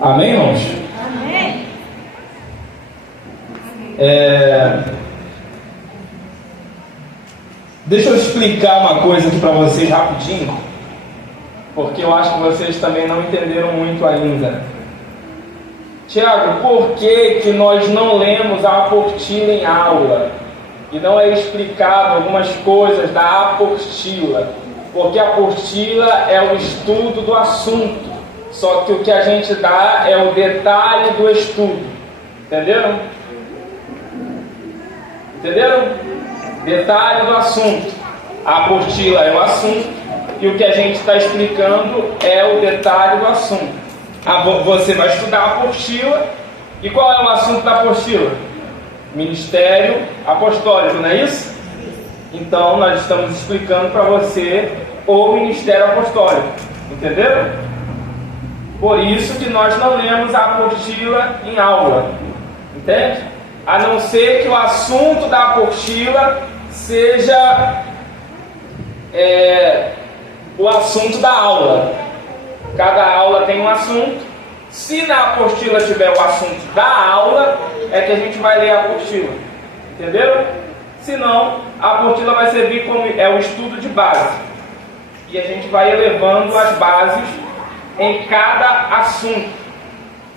Amém, irmãos? Amém. Deixa eu explicar uma coisa aqui para vocês rapidinho, porque eu acho que vocês também não entenderam muito ainda. Tiago, por que nós não lemos a apostila em aula? E não é explicado algumas coisas da apostila? Porque a apostila é o estudo do assunto, só que o que a gente dá é o detalhe do estudo. Entenderam? Entenderam? Detalhe do assunto. A apostila é o assunto e o que a gente está explicando é o detalhe do assunto. Você vai estudar a apostila. E qual é o assunto da apostila? Ministério apostólico, não é isso? Então nós estamos explicando para você o ministério apostólico. Entenderam? Por isso que nós não lemos a apostila em aula. Entende? A não ser que o assunto da apostila seja o assunto da aula. Cada aula tem um assunto. Se na apostila tiver o assunto da aula, é que a gente vai ler a apostila. Entenderam? Se não, a apostila vai servir como o estudo de base. E a gente vai elevando as bases em cada assunto.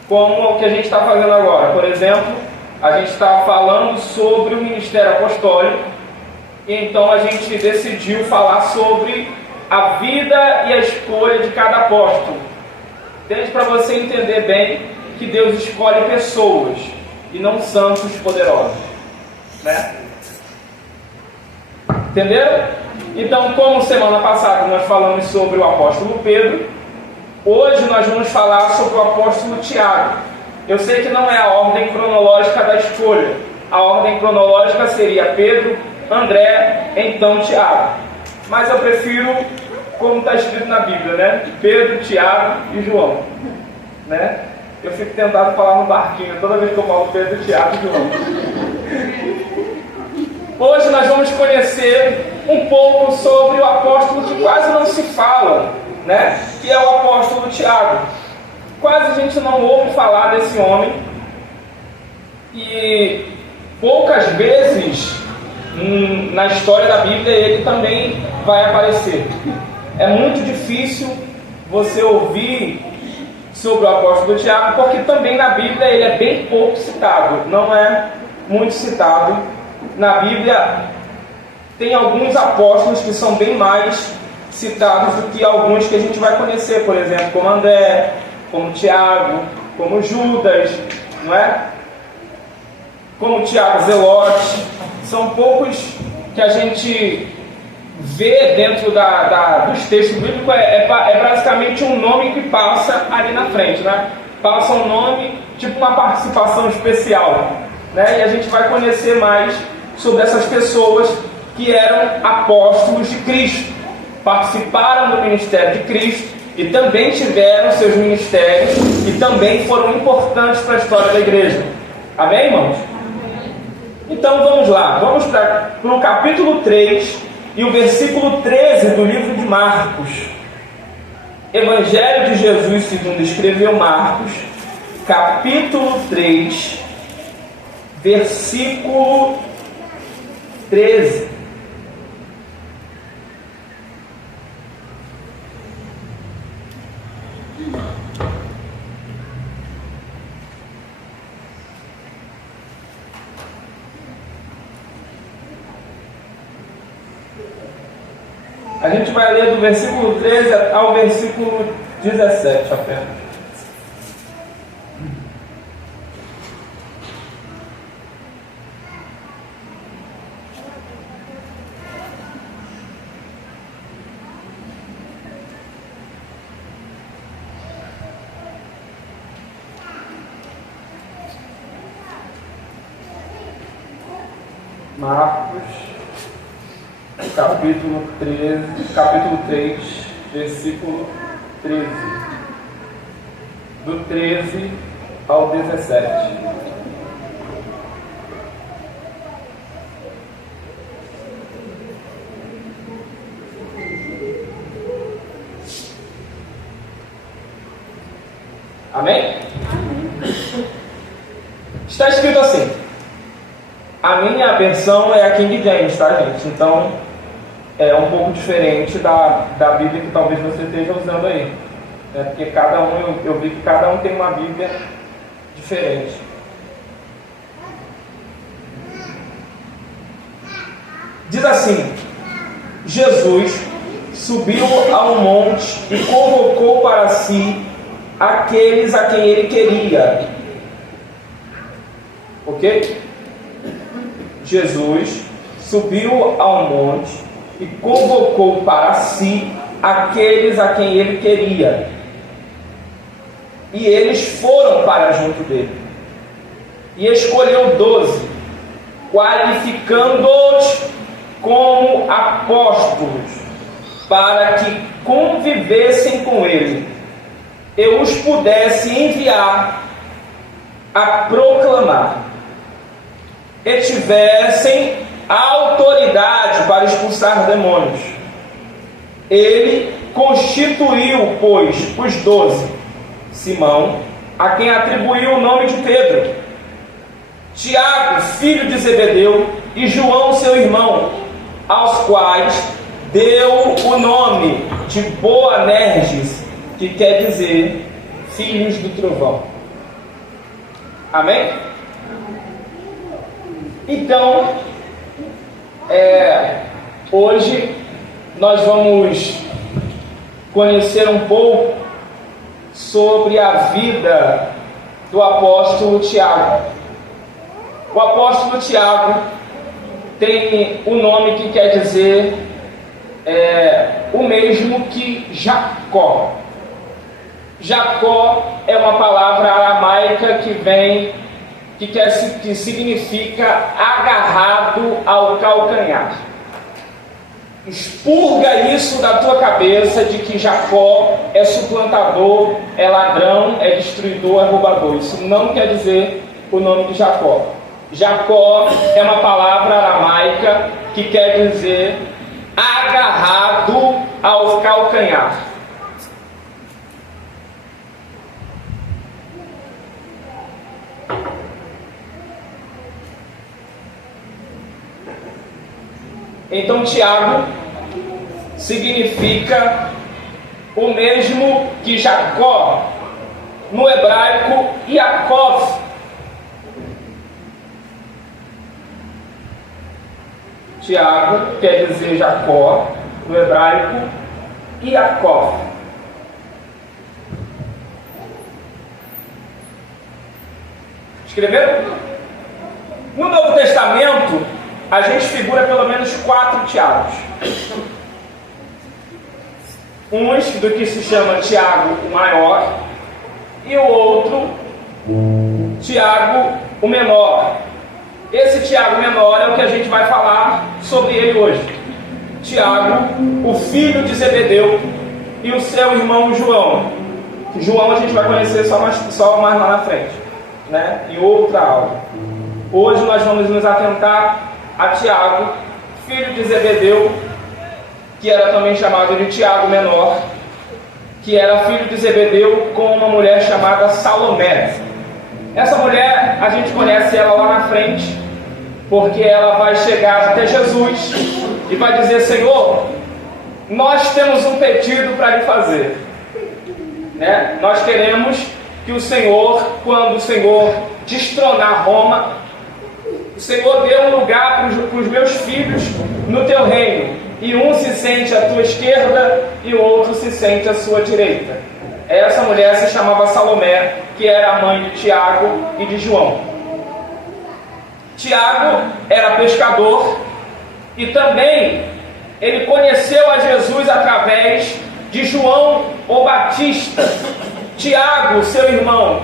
Como o que a gente está fazendo agora. Por exemplo, a gente está falando sobre o ministério apostólico. E então a gente decidiu falar sobre a vida e a escolha de cada apóstolo. Entende? Para você entender bem que Deus escolhe pessoas e não santos poderosos, né? Entenderam? Então, como semana passada nós falamos sobre o apóstolo Pedro, hoje nós vamos falar sobre o apóstolo Tiago. Eu sei que não é a ordem cronológica da escolha. A ordem cronológica seria Pedro, André, então Tiago. Mas eu prefiro como está escrito na Bíblia, né? Pedro, Tiago e João, né? Eu fico tentado falar no barquinho toda vez que eu falo Pedro, Tiago e João. Hoje nós vamos conhecer um pouco sobre o apóstolo que quase não se fala, né? Que é o apóstolo Tiago. Quase a gente não ouve falar desse homem e poucas vezes na história da Bíblia ele também vai aparecer. É muito difícil você ouvir sobre o apóstolo Tiago, porque também na Bíblia ele é bem pouco citado, não é muito citado. Na Bíblia tem alguns apóstolos que são bem mais citados do que alguns que a gente vai conhecer, por exemplo, como André, como Tiago, como Judas, não é? Como Tiago Zelote. São poucos que a gente vê dentro dos textos bíblicos. É basicamente um nome que passa ali na frente, né? Passa um nome, tipo uma participação especial, né? E a gente vai conhecer mais sobre essas pessoas que eram apóstolos de Cristo, participaram do ministério de Cristo e também tiveram seus ministérios e também foram importantes para a história da igreja. Amém, irmãos? Então vamos lá, vamos para o capítulo 3 e o versículo 13 do livro de Marcos. Evangelho de Jesus segundo escreveu Marcos, capítulo 3, versículo 13. A gente vai ler do versículo 13 ao versículo 17 apenas. Marcos, capítulo 3, versículo 13. Do 13 ao 17. Amém? Está escrito assim. A minha versão é a King James, tá, gente? Então, é um pouco diferente da Bíblia que talvez você esteja usando aí. Né? Porque cada um, eu vi que cada um tem uma Bíblia diferente. Diz assim: Jesus subiu ao monte e convocou para si aqueles a quem ele queria. Ok? Jesus subiu ao monte e convocou para si aqueles a quem ele queria. E eles foram para junto dele. E escolheu 12, qualificando-os como apóstolos, para que convivessem com ele, e os pudesse enviar a proclamar, e tivessem autoridade para expulsar demônios. Ele constituiu, pois, os 12: Simão, a quem atribuiu o nome de Pedro, Tiago, filho de Zebedeu, e João, seu irmão, aos quais deu o nome de Boanerges, que quer dizer filhos do trovão. Amém? Então, hoje nós vamos conhecer um pouco sobre a vida do apóstolo Tiago. O apóstolo Tiago tem um nome que quer dizer o mesmo que Jacó. Jacó é uma palavra aramaica que significa agarrado ao calcanhar. Expurga isso da tua cabeça de que Jacó é suplantador, é ladrão, é destruidor, é roubador. Isso não quer dizer o nome de Jacó. Jacó é uma palavra aramaica que quer dizer agarrado ao calcanhar. Então Tiago significa o mesmo que Jacó, no hebraico Yaakov. Tiago quer dizer Jacó, no hebraico Yaakov. Escreveram? No Novo Testamento, a gente figura pelo menos 4 Tiagos. Uns do que se chama Tiago o maior e o outro Tiago o menor. Esse Tiago menor é o que a gente vai falar sobre ele hoje. Tiago, o filho de Zebedeu, e o seu irmão João. João a gente vai conhecer só mais lá na frente, né? Em outra aula. Hoje nós vamos nos atentar a Tiago, filho de Zebedeu, que era também chamado de Tiago menor, que era filho de Zebedeu com uma mulher chamada Salomé. Essa mulher, a gente conhece ela lá na frente, porque ela vai chegar até Jesus e vai dizer: Senhor, nós temos um pedido para lhe fazer, né? Nós queremos que o Senhor, quando o Senhor destronar Roma, o Senhor dê um lugar para os meus filhos no teu reino, e um se sente à tua esquerda e o outro se sente à sua direita. Essa mulher se chamava Salomé, que era a mãe de Tiago e de João. Tiago era pescador e também ele conheceu a Jesus através de João o Batista. Tiago, seu irmão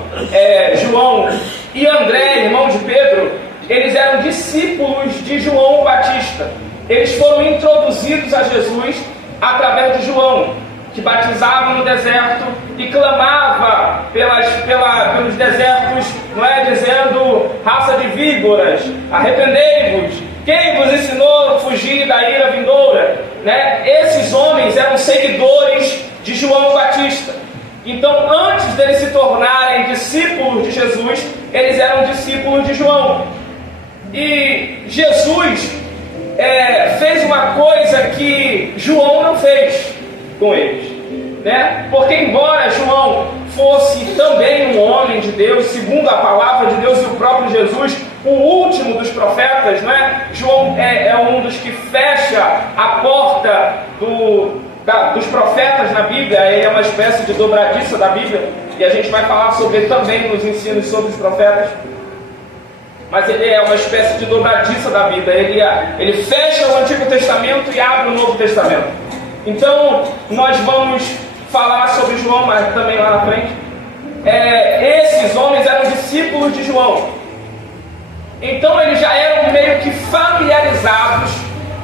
João, e André, irmão de Pedro, eles eram discípulos de João o Batista. Eles foram introduzidos a Jesus através de João, que batizava no deserto e clamava pelos desertos, não é, dizendo: raça de víboras, arrependei-vos, quem vos ensinou a fugir da ira vindoura, né? Esses homens eram seguidores de João Batista, Então, antes deles se tornarem discípulos de Jesus, eles eram discípulos de João. E Jesus fez uma coisa que João não fez com eles, né? Porque embora João fosse também um homem de Deus, segundo a palavra de Deus e o próprio Jesus, o último dos profetas, né? João é um dos que fecha a porta dos profetas na Bíblia. Ele é uma espécie de dobradiça da Bíblia, e a gente vai falar sobre ele também nos ensinos sobre os profetas. Mas ele é uma espécie de dobradiça da Bíblia. Ele fecha o Antigo Testamento e abre o Novo Testamento. Então, nós vamos falar sobre João, mas também lá na frente. Esses homens eram discípulos de João. Então, eles já eram meio que familiarizados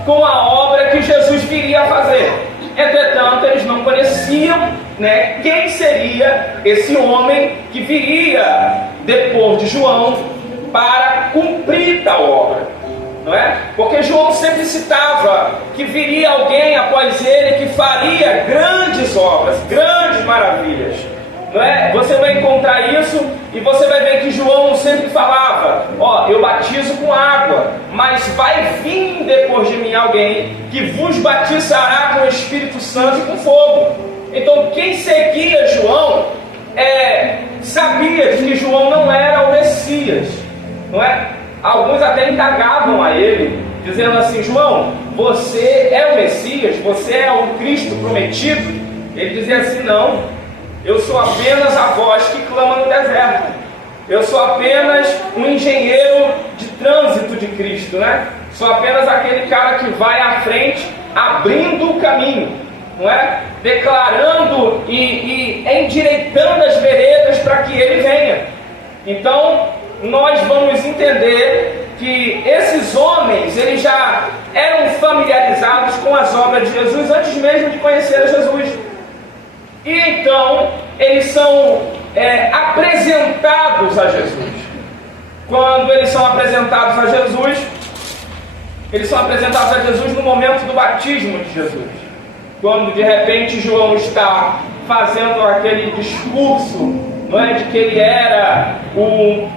com a obra que Jesus viria a fazer. Entretanto, eles não conheciam, né, quem seria esse homem que viria depois de João para cumprir tal obra, não é? Porque João sempre citava que viria alguém após ele que faria grandes obras, grandes maravilhas, não é? Você vai encontrar isso e você vai ver que João sempre falava: eu batizo com água, mas vai vir depois de mim alguém que vos batizará com o Espírito Santo e com fogo. Então, quem seguia João sabia que João não era o Messias, não é? Alguns até indagavam a ele, dizendo assim: João, você é o Messias? Você é o Cristo prometido? Ele dizia assim: não, eu sou apenas a voz que clama no deserto. Eu sou apenas um engenheiro de trânsito de Cristo, né? Sou apenas aquele cara que vai à frente, abrindo o caminho, não é? Declarando e endireitando as veredas para que ele venha. Então, nós vamos entender que esses homens, eles já eram familiarizados com as obras de Jesus antes mesmo de conhecer a Jesus. E então, eles são apresentados a Jesus. Quando eles são apresentados a Jesus, eles são apresentados a Jesus no momento do batismo de Jesus. Quando de repente João está fazendo aquele discurso, não é, de que ele era um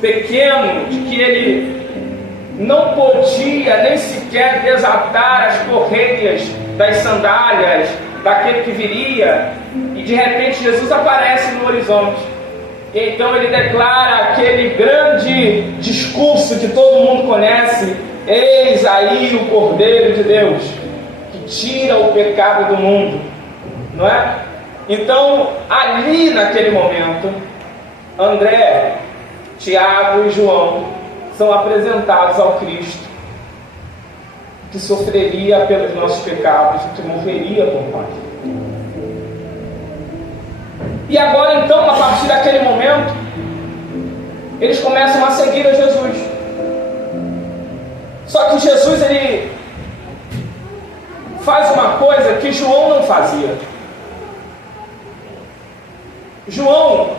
pequeno, de que ele não podia nem sequer desatar as correias das sandálias daquele que viria, e de repente Jesus aparece no horizonte. E então ele declara aquele grande discurso que todo mundo conhece: eis aí o Cordeiro de Deus, que tira o pecado do mundo, não é? Então, ali naquele momento, André, Tiago e João são apresentados ao Cristo, que sofreria pelos nossos pecados e que morreria por nós. E agora então, a partir daquele momento, eles começam a seguir a Jesus. Só que Jesus, ele faz uma coisa que João não fazia. João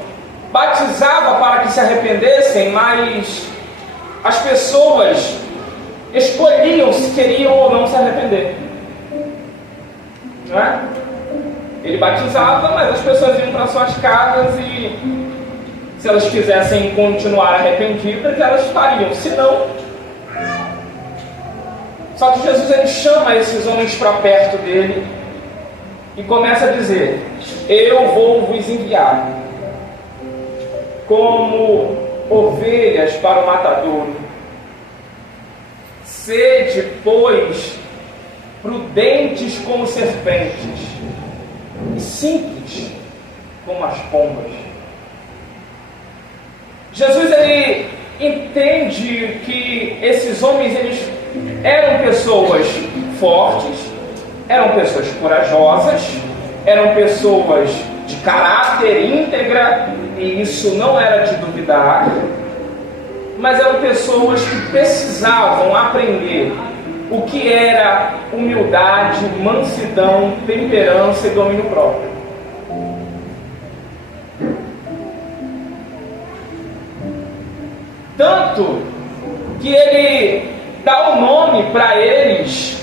batizava para que se arrependessem, mas as pessoas escolhiam se queriam ou não se arrepender, não é? Ele batizava, mas as pessoas iam para suas casas e, se elas quisessem continuar arrependidas, elas fariam, se não. Só que Jesus, ele chama esses homens para perto dele e começa a dizer: eu vou vos enviar como ovelhas para o matadouro. Sede, pois, prudentes como serpentes e simples como as pombas. Jesus, ele entende que esses homens, eles eram pessoas fortes, eram pessoas corajosas, eram pessoas de caráter íntegra, e isso não era de duvidar, mas eram pessoas que precisavam aprender o que era humildade, mansidão, temperança e domínio próprio. Tanto que ele dá o nome para eles,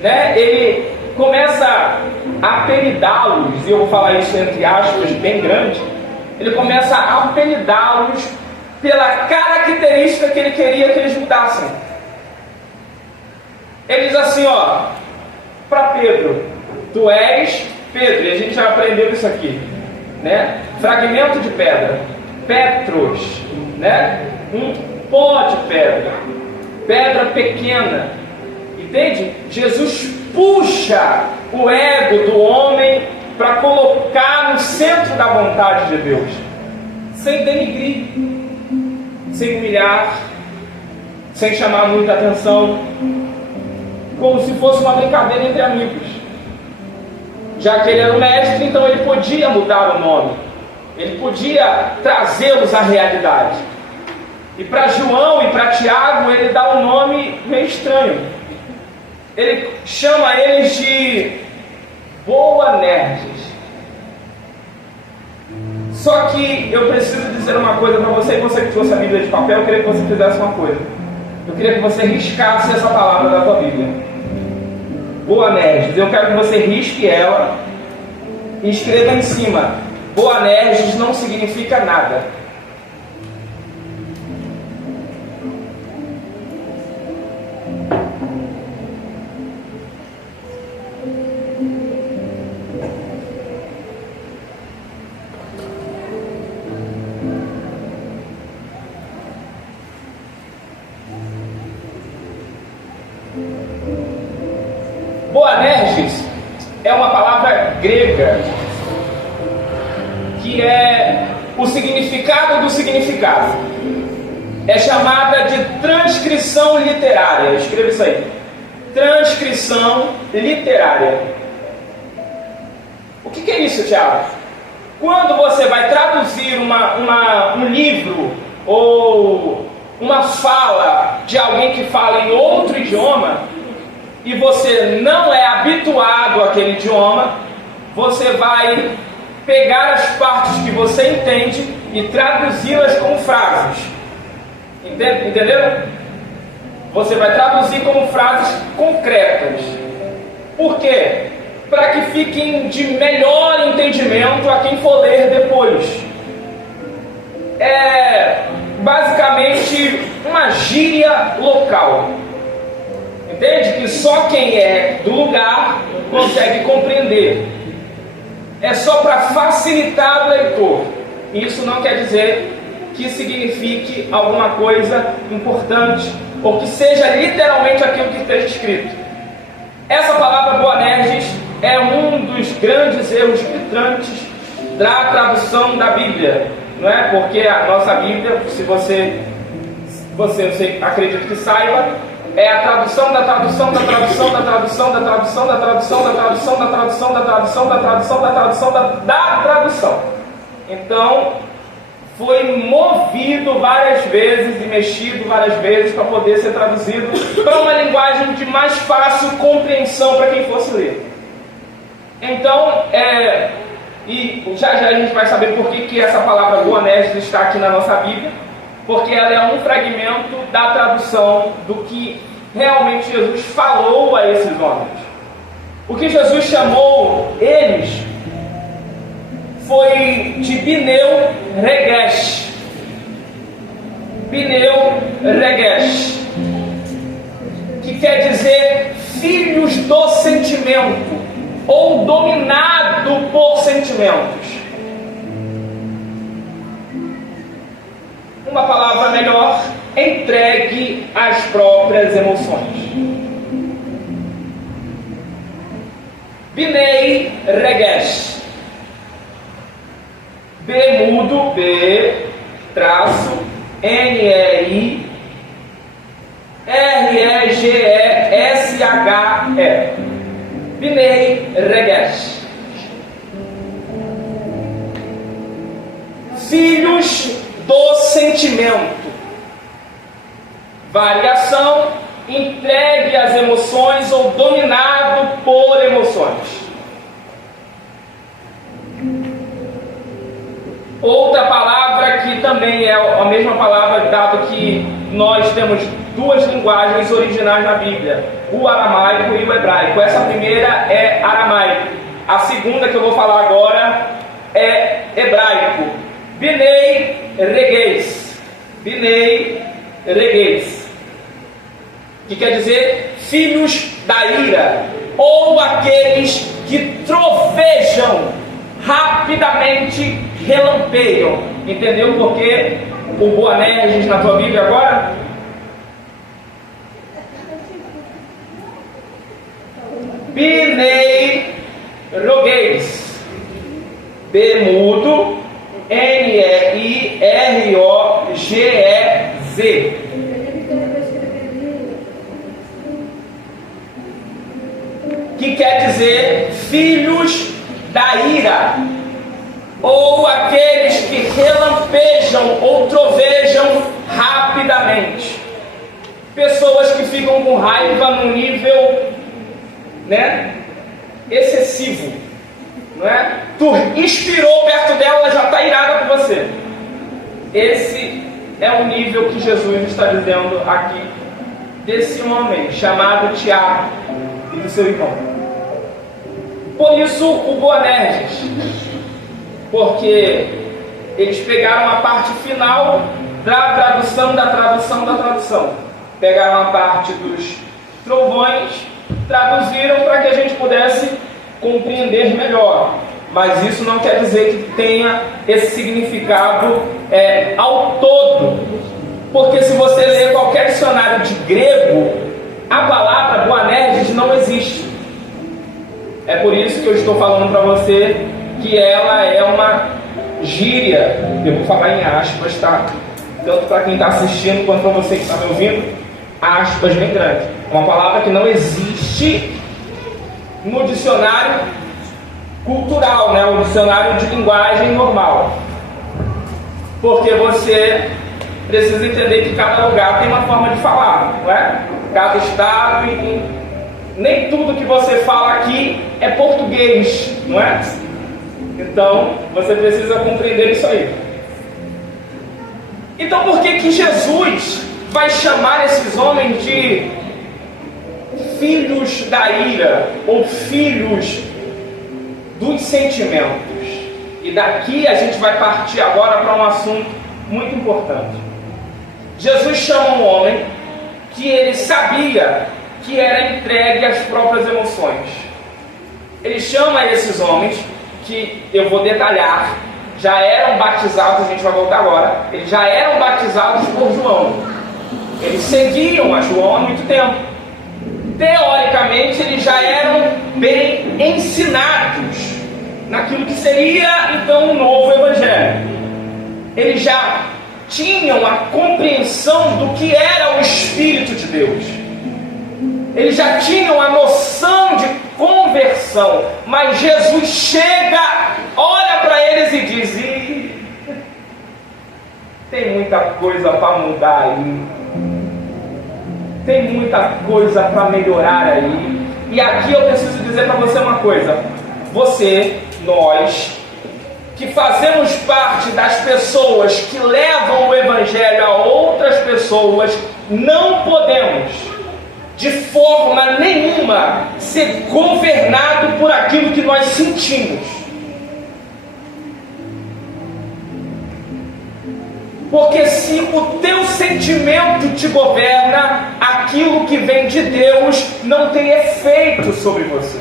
né? Ele começa apelidá-los, e eu vou falar isso entre aspas bem grande, ele começa a apelidá-los pela característica que ele queria que eles mudassem. Ele diz assim, ó, para Pedro, tu és Pedro, e a gente já aprendeu isso aqui, né? Fragmento de pedra, Petros, né? Um pó de pedra, pedra pequena, entende? Jesus puxa o ego do homem para colocar no centro da vontade de Deus, sem denigrir, sem humilhar, sem chamar muita atenção, como se fosse uma brincadeira entre amigos. Já que ele era o mestre, então ele podia mudar o nome, ele podia trazê-los à realidade. E para João e para Tiago ele dá um nome meio estranho. Ele chama eles de Boanerges. Só que eu preciso dizer uma coisa para você, e você que trouxe a Bíblia de papel, eu queria que você fizesse uma coisa. Eu queria que você riscasse essa palavra da tua Bíblia. Boanerges. Eu quero que você risque ela e escreva em cima. Boanerges não significa nada. Boanerges é uma palavra grega que é o significado do significado. É chamada de transcrição literária. Escreva isso aí. Transcrição literária. O que é isso, Tiago? Quando você vai traduzir um livro ou uma fala de alguém que fala em outro idioma, e você não é habituado àquele idioma, você vai pegar as partes que você entende e traduzi-las como frases. Entenderam? Você vai traduzir como frases concretas. Por quê? Para que fiquem de melhor entendimento a quem for ler depois. É basicamente uma gíria local. Entende? Que só quem é do lugar consegue compreender. É só para facilitar o leitor. Isso não quer dizer que signifique alguma coisa importante ou que seja literalmente aquilo que esteja escrito. Essa palavra Boanerges é um dos grandes erros gritantes da tradução da Bíblia, não é? Porque a nossa Bíblia, se você acredito que saiba, é a tradução da tradução da tradução da tradução da tradução da tradução da tradução da tradução da tradução da tradução da tradução da tradução. Então, foi movido várias vezes e mexido várias vezes para poder ser traduzido para uma linguagem de mais fácil compreensão para quem fosse ler. Então, e já a gente vai saber por que essa palavra Boanerges está aqui na nossa Bíblia, porque ela é um fragmento da tradução do que realmente Jesus falou a esses homens. O que Jesus chamou eles foi de Bineu Regesh. Bineu Regesh, que quer dizer filhos do sentimento, ou dominado por sentimentos. Uma palavra melhor, entregue às próprias emoções. Binei Regesh. B mudo, B traço, N-E-I R-E-G-E-S-H-E. Binei Regesh. Filhos do sentimento. Variação, entregue às emoções ou dominado por emoções. Outra palavra que também é a mesma palavra, dado que nós temos duas linguagens originais na Bíblia, o aramaico e o hebraico. Essa primeira é aramaico, A segunda que eu vou falar agora é hebraico. Binei regeis. Binei regeis. Que quer dizer filhos da ira, ou aqueles que trovejam, rapidamente relampeiam. Entendeu por que o Boanerges na tua Bíblia agora? Binei rogeis. B mudo, N-E-I-R-O-G-E-Z. Que quer dizer filhos da ira, ou aqueles que relampejam ou trovejam rapidamente. Pessoas que ficam com raiva num nível, excessivo, não é? Tu inspirou perto dela, ela já está irada com você. Esse é o nível que Jesus está dizendo aqui desse homem chamado Tiago e do seu irmão. Por isso o Boanerges, porque eles pegaram a parte final da tradução. Pegaram a parte dos trovões, traduziram para que a gente pudesse compreender melhor. Mas isso não quer dizer que tenha esse significado ao todo. Porque se você ler qualquer dicionário de grego, a palavra Boanerges não existe. É por isso que eu estou falando para você que ela é uma gíria. Eu vou falar em aspas, tá? Tanto para quem está assistindo quanto para você que está me ouvindo. Aspas bem grandes. Uma palavra que não existe no dicionário cultural, o dicionário de linguagem normal. Porque você precisa entender que cada lugar tem uma forma de falar, não é? Cada estado e nem tudo que você fala aqui é português, não é? Então, você precisa compreender isso aí. Então, por que Jesus vai chamar esses homens de filhos da ira, ou filhos dos sentimentos? E daqui a gente vai partir agora para um assunto muito importante. Jesus chama um homem que ele sabia que era entregue às próprias emoções. Ele chama esses homens, que eu vou detalhar, já eram batizados, a gente vai voltar agora, eles já eram batizados por João. Eles seguiam a João há muito tempo. Teoricamente, eles já eram bem ensinados naquilo que seria então o novo Evangelho. Eles já tinham a compreensão do que era o Espírito de Deus. Eles já tinham a noção de conversão. Mas Jesus chega, olha para eles e diz: tem muita coisa para mudar aí. Tem muita coisa para melhorar aí. E aqui eu preciso dizer para você uma coisa. Você, nós, que fazemos parte das pessoas que levam o Evangelho a outras pessoas, não podemos, de forma nenhuma, ser governado por aquilo que nós sentimos. Porque se o teu sentimento te governa, aquilo que vem de Deus não tem efeito sobre você.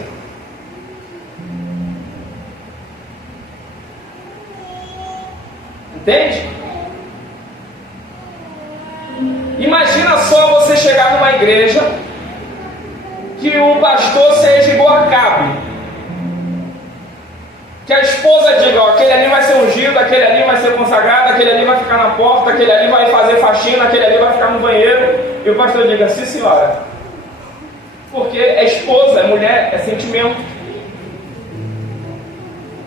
Entende? Imagina só você chegar numa igreja que o pastor seja igual a Acabe. Que a esposa diga: aquele ali vai ser ungido, aquele ali vai ser consagrado, aquele ali vai ficar na porta, aquele ali vai fazer faxina, aquele ali vai ficar no banheiro. E o pastor diga: sim, senhora. Porque é esposa, é mulher, é sentimento.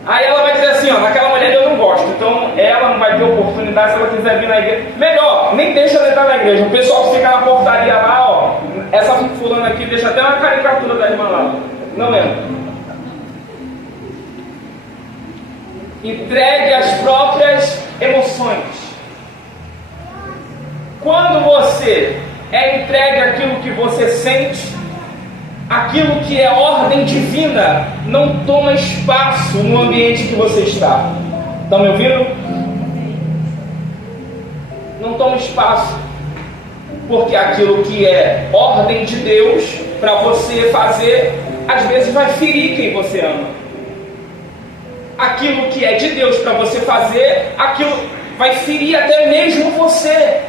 Aí ela vai dizer assim: naquela mulher eu não gosto, então ela não vai ter oportunidade se ela quiser vir na igreja. Melhor, nem deixa ela entrar na igreja. O pessoal que fica na portaria lá, essa fulana aqui deixa até uma caricatura da irmã lá. Não entra. Entregue às próprias emoções. Quando você é entregue àquilo que você sente, aquilo que é ordem divina não toma espaço no ambiente que você está. Estão me ouvindo? Não toma espaço, porque aquilo que é ordem de Deus para você fazer, às vezes vai ferir quem você ama. Aquilo que é de Deus para você fazer, aquilo vai ferir até mesmo você.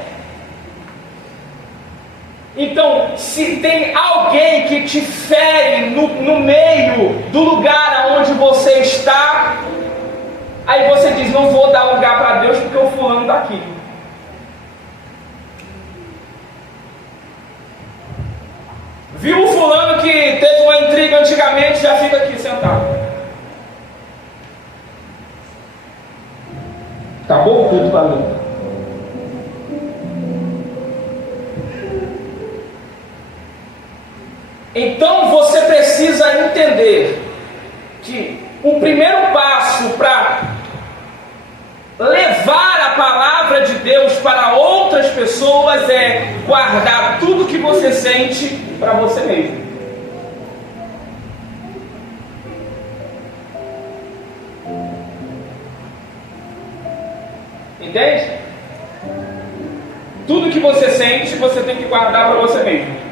Então, se tem alguém que te fere no meio do lugar onde você está, aí você diz: não vou dar lugar para Deus porque o fulano está aqui. Viu o fulano que teve uma intriga antigamente, já fica aqui sentado. Acabou o culto para mim. Então você precisa entender que o primeiro passo para levar a palavra de Deus para outras pessoas é guardar tudo que você sente para você mesmo. Entende? Tudo que você sente, você tem que guardar para você mesmo.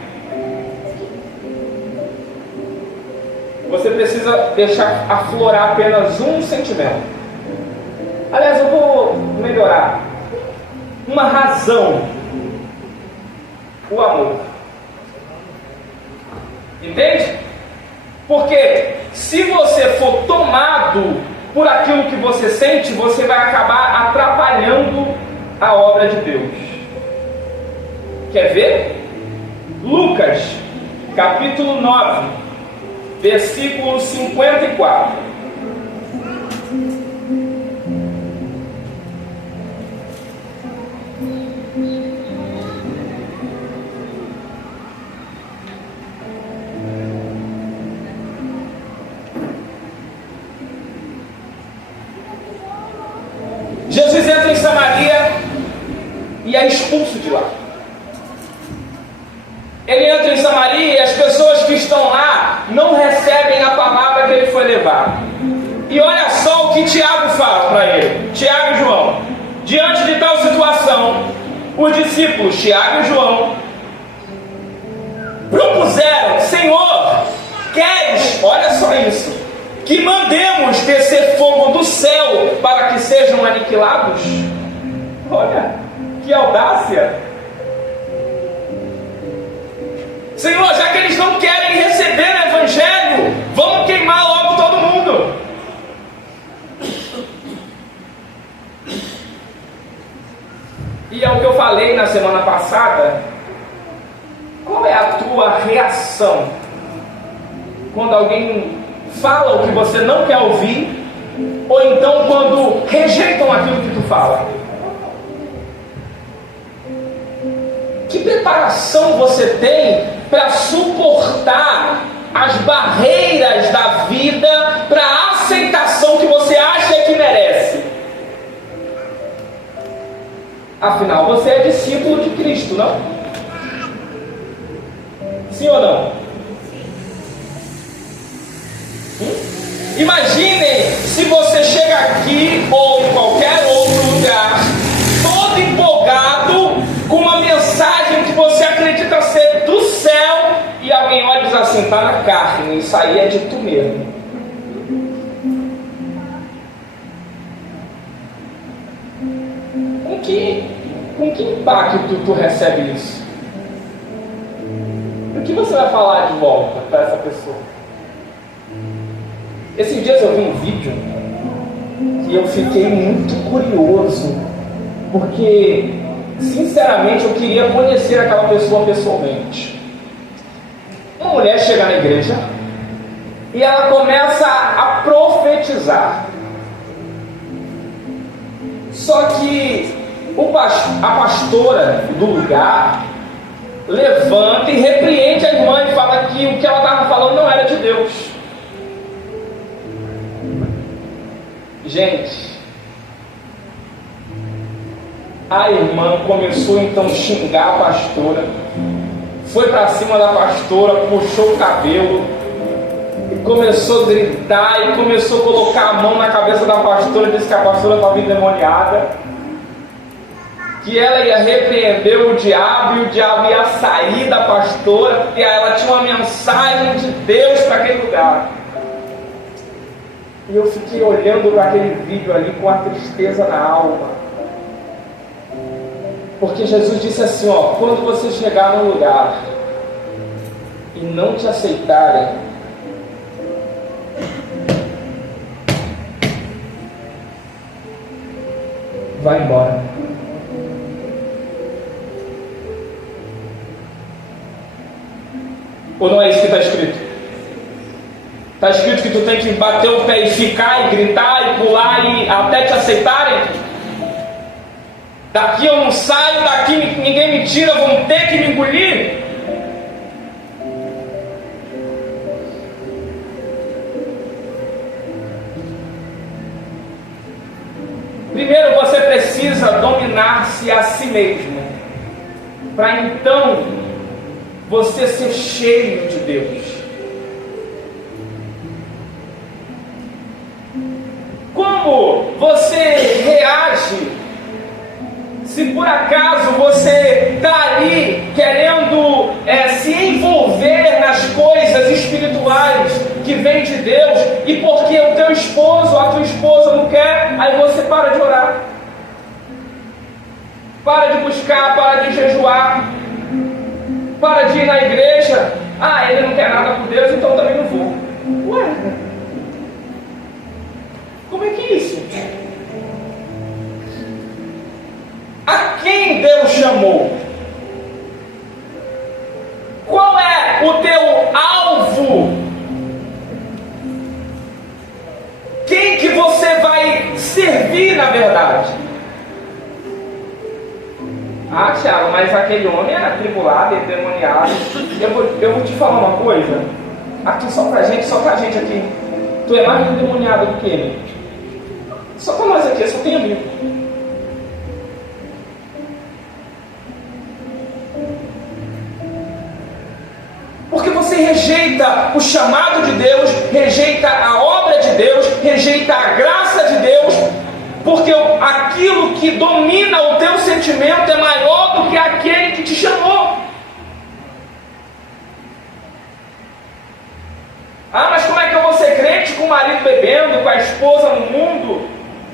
Você precisa deixar aflorar apenas um sentimento. Aliás, eu vou melhorar. Uma razão. O amor. Entende? Porque se você for tomado por aquilo que você sente, você vai acabar atrapalhando a obra de Deus. Quer ver? Lucas, capítulo 9, versículo 54. Jesus entra em Samaria e é expulso de lá. Ele entra em Samaria e as pessoas que estão lá não recebem a palavra que ele foi levar. E olha só o que Tiago fala para ele. Tiago e João. Diante de tal situação, os discípulos Tiago e João propuseram: Senhor, queres, olha só isso, que mandemos descer fogo do céu para que sejam aniquilados? Olha, que audácia! Senhor, já que eles não querem receber o Evangelho, vamos queimar logo todo mundo. E é o que eu falei na semana passada. Qual é a tua reação quando alguém fala o que você não quer ouvir, ou então quando rejeitam aquilo que tu fala? Que preparação você tem para suportar as barreiras da vida para a aceitação que você acha que merece? Afinal, você é discípulo de Cristo, não? Sim ou não? Imaginem se você chega aqui ou em qualquer outro lugar todo empolgado com uma mensagem que você acredita ser do céu e alguém olha e diz assim: tá na carne, isso aí é de tu mesmo. Com que impacto tu recebe isso? O que você vai falar de volta para essa pessoa? Esses dias eu vi um vídeo e eu fiquei muito curioso, porque sinceramente eu queria conhecer aquela pessoa pessoalmente. Uma mulher chega na igreja e ela começa a profetizar. Só que a pastora do lugar levanta e repreende a irmã e fala que o que ela estava falando não era de Deus. Gente, a irmã começou então a xingar a pastora, foi para cima da pastora, puxou o cabelo e começou a gritar e começou a colocar a mão na cabeça da pastora, disse que a pastora estava endemoniada, que ela ia repreender o diabo e o diabo ia sair da pastora, porque ela tinha uma mensagem de Deus para aquele lugar. E eu fiquei olhando para aquele vídeo ali com a tristeza na alma, porque Jesus disse assim, ó, quando você chegar no lugar e não te aceitarem, vai embora. Ou não é isso que está escrito? Está escrito que tu tem que bater o pé e ficar, e gritar, e pular, e até te aceitarem? Daqui eu não saio, daqui ninguém me tira, vão ter que me engolir? Primeiro você precisa dominar-se a si mesmo, para então você ser cheio de Deus. Como você reage se por acaso você está ali querendo se envolver nas coisas espirituais que vêm de Deus, e porque o teu esposo ou a tua esposa não quer, aí você para de orar, para de buscar, para de jejuar, para de ir na igreja. Ah, ele não quer nada com Deus, então eu também não vou. Ué, como é que é isso? A quem Deus chamou? Qual é o teu alvo? Quem que você vai servir na verdade? Ah, Thiago, mas aquele homem é atribulado, é endemoniado. Eu vou te falar uma coisa. Aqui só pra gente aqui. Tu é mais endemoniado do que ele. Só pra nós aqui, só tem amigo. Porque você rejeita o chamado de Deus, rejeita a obra de Deus, rejeita a graça de Deus, porque aquilo que domina o teu sentimento é maior do que aquele que te chamou. Ah, mas como é que eu vou ser crente com o marido bebendo, com a esposa no mundo?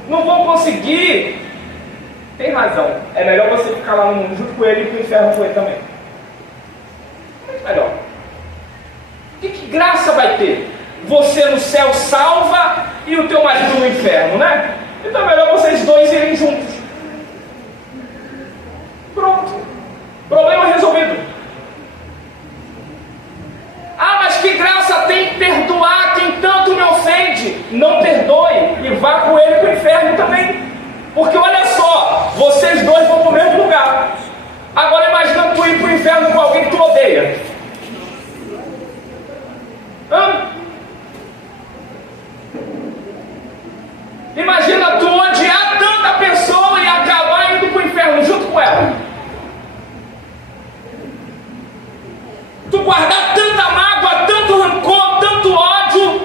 Não vou conseguir. Tem razão. É melhor você ficar lá no mundo junto com ele e ir para o inferno com ele também. Muito melhor. Que graça vai ter? Você no céu salva e o teu marido no inferno, né? Então é melhor vocês dois irem juntos. Pronto. Problema resolvido. Ah, mas que graça tem perdoar quem tanto me ofende? Não perdoe e vá com ele para o inferno também. Porque olha só, vocês dois vão para o mesmo lugar. Agora imagina tu ir para o inferno com alguém que tu odeia. Imagina tu odiar tanta pessoa e acabar indo para o inferno junto com ela. Tu guardar tanta mágoa, tanto rancor, tanto ódio,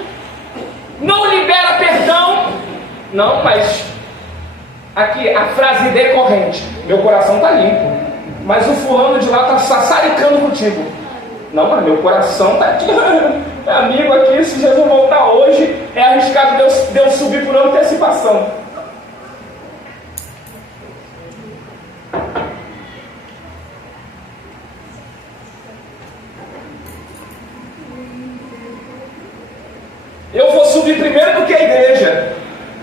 não libera perdão. Não, mas aqui a frase decorrente: meu coração está limpo, mas o fulano de lá está sassaricando contigo. Não, mas meu coração está aqui. Amigo, aqui, se Jesus voltar hoje, é arriscado de eu subir por antecipação. Eu vou subir primeiro do que a igreja,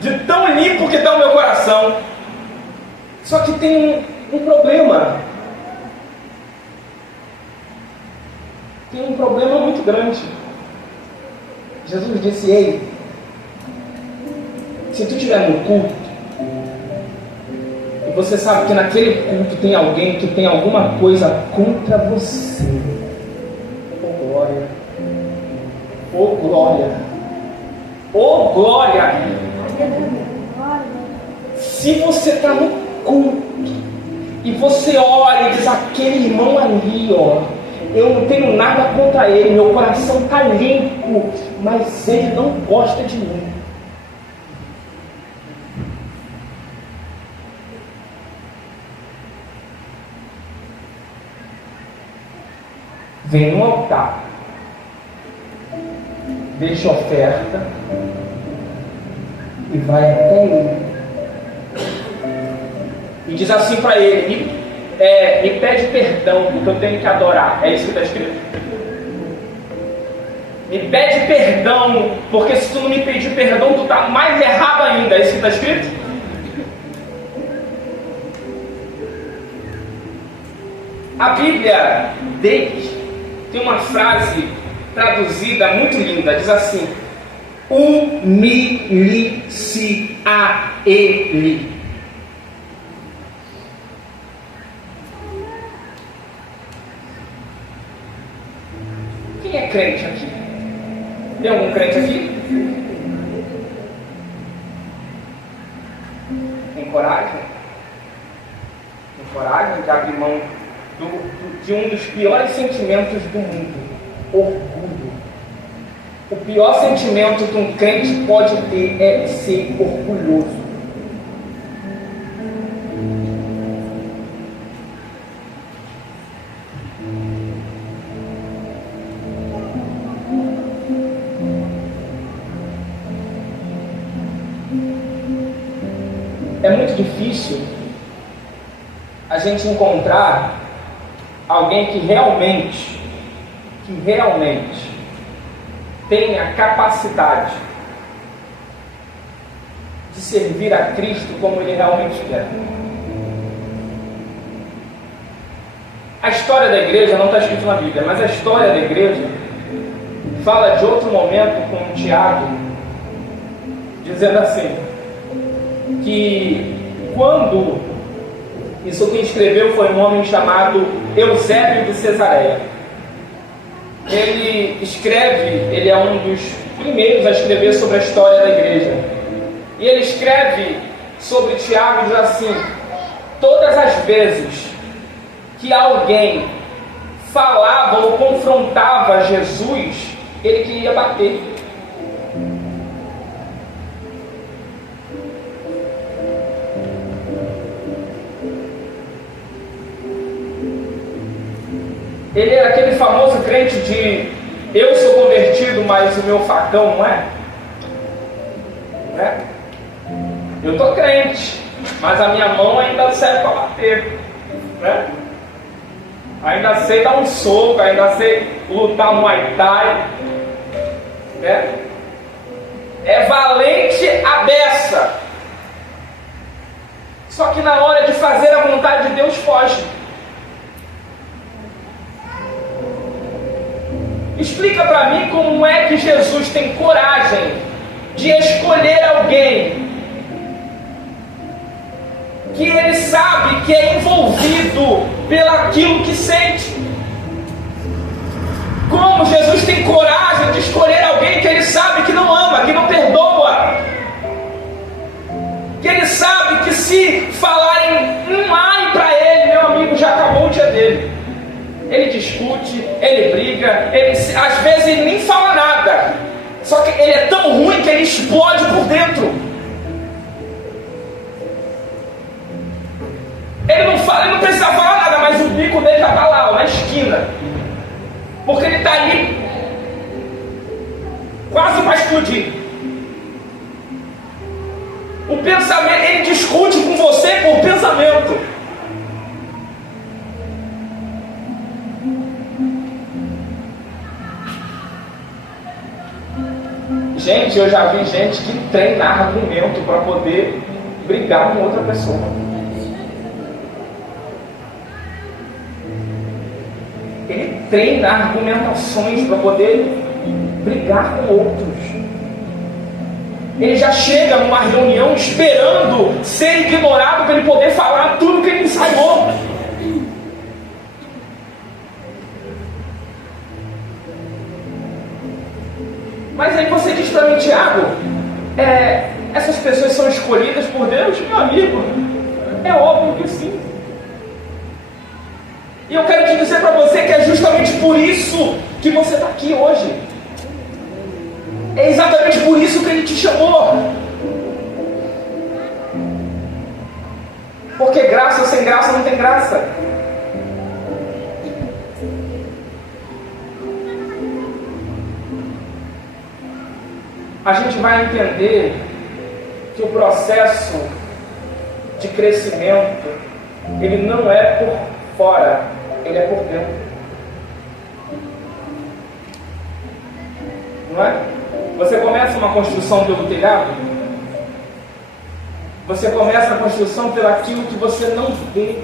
de tão limpo que está o meu coração. Só que tem um problema. Tem um problema muito grande. Jesus disse: ei, se tu estiver no culto e você sabe que naquele culto tem alguém que tem alguma coisa contra você, oh glória, oh glória, oh glória. Se você está no culto e você ora e diz: aquele irmão ali, ó, eu não tenho nada contra ele, meu coração está limpo, mas ele não gosta de mim. Vem no altar, deixa a oferta e vai até ele. E diz assim para ele, me pede perdão porque eu tenho que adorar. É isso que está escrito. Me pede perdão, porque se tu não me pedir perdão, tu está mais errado ainda. É isso que está escrito? A Bíblia deles tem uma frase traduzida muito linda, diz assim: humilhe-se a ele. Quem é crente aqui? Tem algum crente aqui? Tem coragem? Tem coragem de abrir mão de um dos piores sentimentos do mundo, orgulho. O pior sentimento que um crente pode ter é ser orgulhoso. É muito difícil a gente encontrar alguém que realmente tem a capacidade de servir a Cristo como Ele realmente quer. A história da igreja não está escrita na Bíblia, mas a história da igreja fala de outro momento com Tiago, dizendo assim, que quando, isso quem escreveu foi um homem chamado Eusébio de Cesareia. Ele é um dos primeiros a escrever sobre a história da igreja. E ele escreve sobre Tiago e diz assim: todas as vezes que alguém falava ou confrontava Jesus, ele queria bater. Ele era aquele famoso crente de eu sou convertido, mas o meu facão não é? Né? Eu estou crente, mas a minha mão ainda serve para bater. Né? Ainda sei dar um soco, ainda sei lutar Muay Thai. Né? É valente a beça. Só que na hora de fazer a vontade de Deus foge. Explica para mim como é que Jesus tem coragem de escolher alguém que ele sabe que é envolvido pelaquilo que sente. Como Jesus tem coragem de escolher alguém que ele sabe que não ama, que não perdoa, que ele sabe que se falarem um ai para ele, meu amigo, já acabou o dia dele. Ele discute, ele briga, às vezes ele nem fala nada. Só que ele é tão ruim que ele explode por dentro. Ele não precisa falar nada, mas o bico dele já está lá, na esquina. Porque ele está ali, quase para explodir. O pensamento, ele discute com você por pensamento. Gente, eu já vi gente que treina argumento para poder brigar com outra pessoa. Ele treina argumentações para poder brigar com outros. Ele já chega numa reunião esperando ser ignorado para ele poder falar tudo que ele ensaiou. Mas aí você diz para mim, Tiago, essas pessoas são escolhidas por Deus? Meu amigo, é óbvio que sim. E eu quero te dizer para você que é justamente por isso que você está aqui hoje. É exatamente por isso que Ele te chamou. Porque graça sem graça não tem graça. A gente vai entender que o processo de crescimento, ele não é por fora, ele é por dentro. Não é? Você começa uma construção pelo telhado, você começa a construção pelo aquilo que você não vê,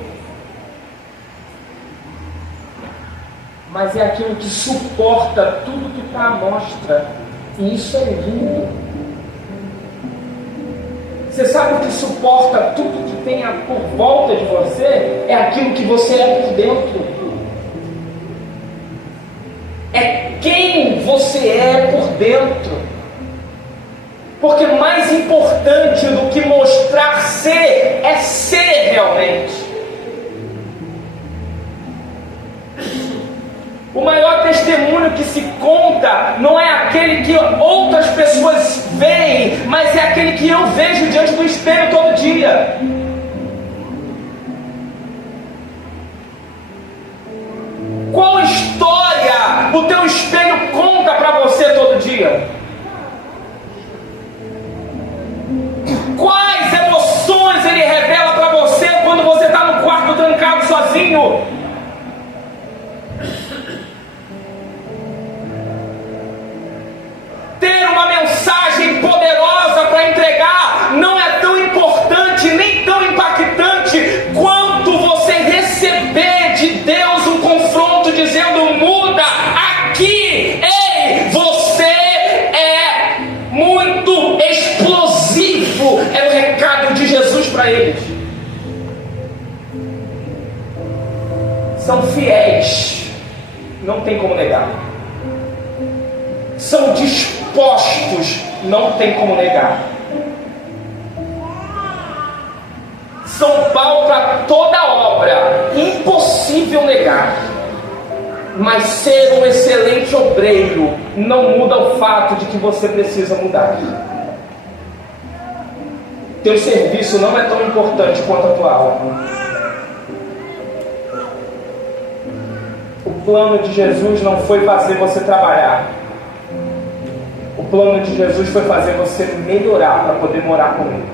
mas é aquilo que suporta tudo que está à mostra, e isso é lindo. Você sabe o que suporta tudo que tem por volta de você? É aquilo que você é por dentro. É quem você é por dentro. Porque mais importante do que mostrar ser, é ser realmente. O maior testemunho que se conta não é aquele que outras pessoas veem, mas é aquele que eu vejo diante do espelho todo dia. Qual história o teu espelho conta para você todo dia? Quais emoções ele revela para você quando você está no quarto trancado sozinho? Ter uma mensagem poderosa para entregar não é tão importante, nem tão impactante, quanto você receber de Deus um confronto dizendo: muda aqui, ei, você é muito explosivo. É o recado de Jesus para eles. São fiéis, não tem como negar. São dispostos, não tem como negar. São pau para toda obra, impossível negar. Mas ser um excelente obreiro não muda o fato de que você precisa mudar. Teu serviço não é tão importante quanto a tua alma. O plano de Jesus não foi fazer você trabalhar. O plano de Jesus foi fazer você melhorar para poder morar com Ele.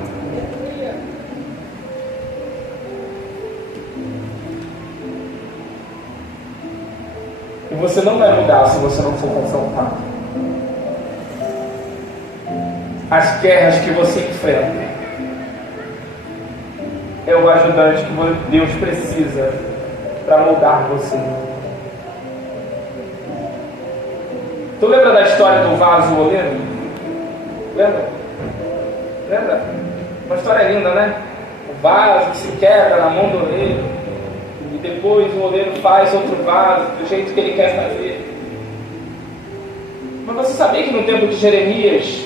E você não vai mudar se você não for confrontado. As guerras que você enfrenta é o ajudante que Deus precisa para moldar você. Tu lembra da história do vaso e o oleiro? Lembra? Lembra? Uma história linda, né? O vaso que se quebra na mão do oleiro, e depois o oleiro faz outro vaso do jeito que ele quer fazer. Mas você sabia que no tempo de Jeremias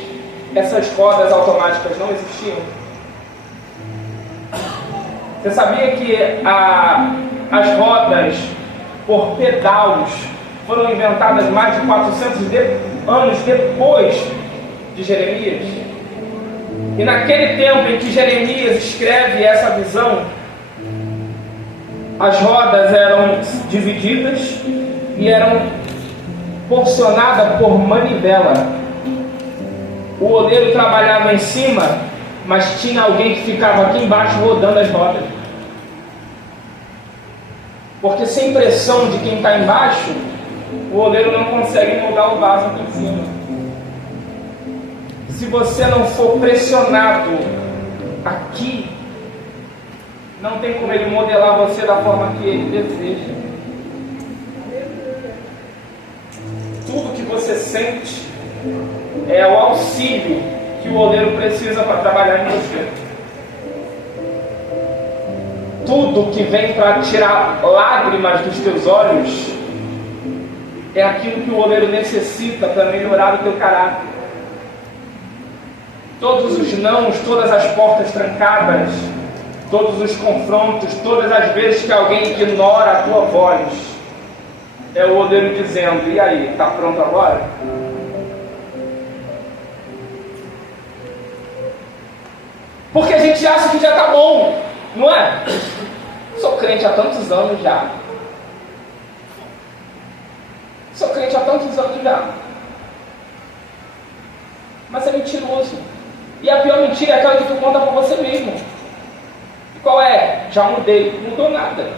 essas rodas automáticas não existiam? Você sabia que as rodas por pedalos foram inventadas mais de 400 anos depois de Jeremias? E naquele tempo em que Jeremias escreve essa visão, as rodas eram divididas e eram porcionadas por manivela. O oleiro trabalhava em cima, mas tinha alguém que ficava aqui embaixo rodando as rodas. Porque sem pressão de quem está embaixo, o oleiro não consegue moldar o vaso aqui em cima. Se você não for pressionado aqui, não tem como ele modelar você da forma que ele deseja. Tudo que você sente é o auxílio que o oleiro precisa para trabalhar em você. Tudo que vem para tirar lágrimas dos teus olhos é aquilo que o oleiro necessita para melhorar o teu caráter. Todos os nãos, todas as portas trancadas todos os confrontos, todas as vezes que alguém ignora a tua voz, é o oleiro dizendo: e aí, está pronto agora? Porque a gente acha que já está bom, não é? Sou crente há tantos anos já. Sou crente há tantos anos já. Mas é mentiroso. E a pior mentira é aquela que tu conta para você mesmo. E qual é? Já mudei. Mudou nada.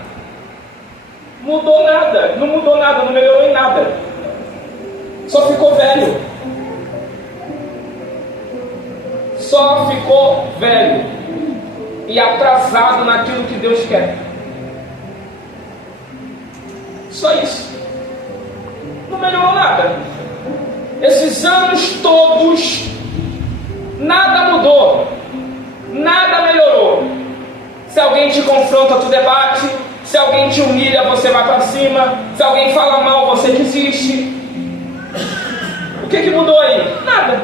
Mudou nada. Não mudou nada, não melhorou em nada. Só ficou velho. Só ficou velho. E atrasado naquilo que Deus quer. Só isso. Não melhorou nada. Esses anos todos, nada mudou. Nada melhorou. Se alguém te confronta, tu debate. Se alguém te humilha, você vai para cima. Se alguém fala mal, você desiste. O que mudou aí? Nada.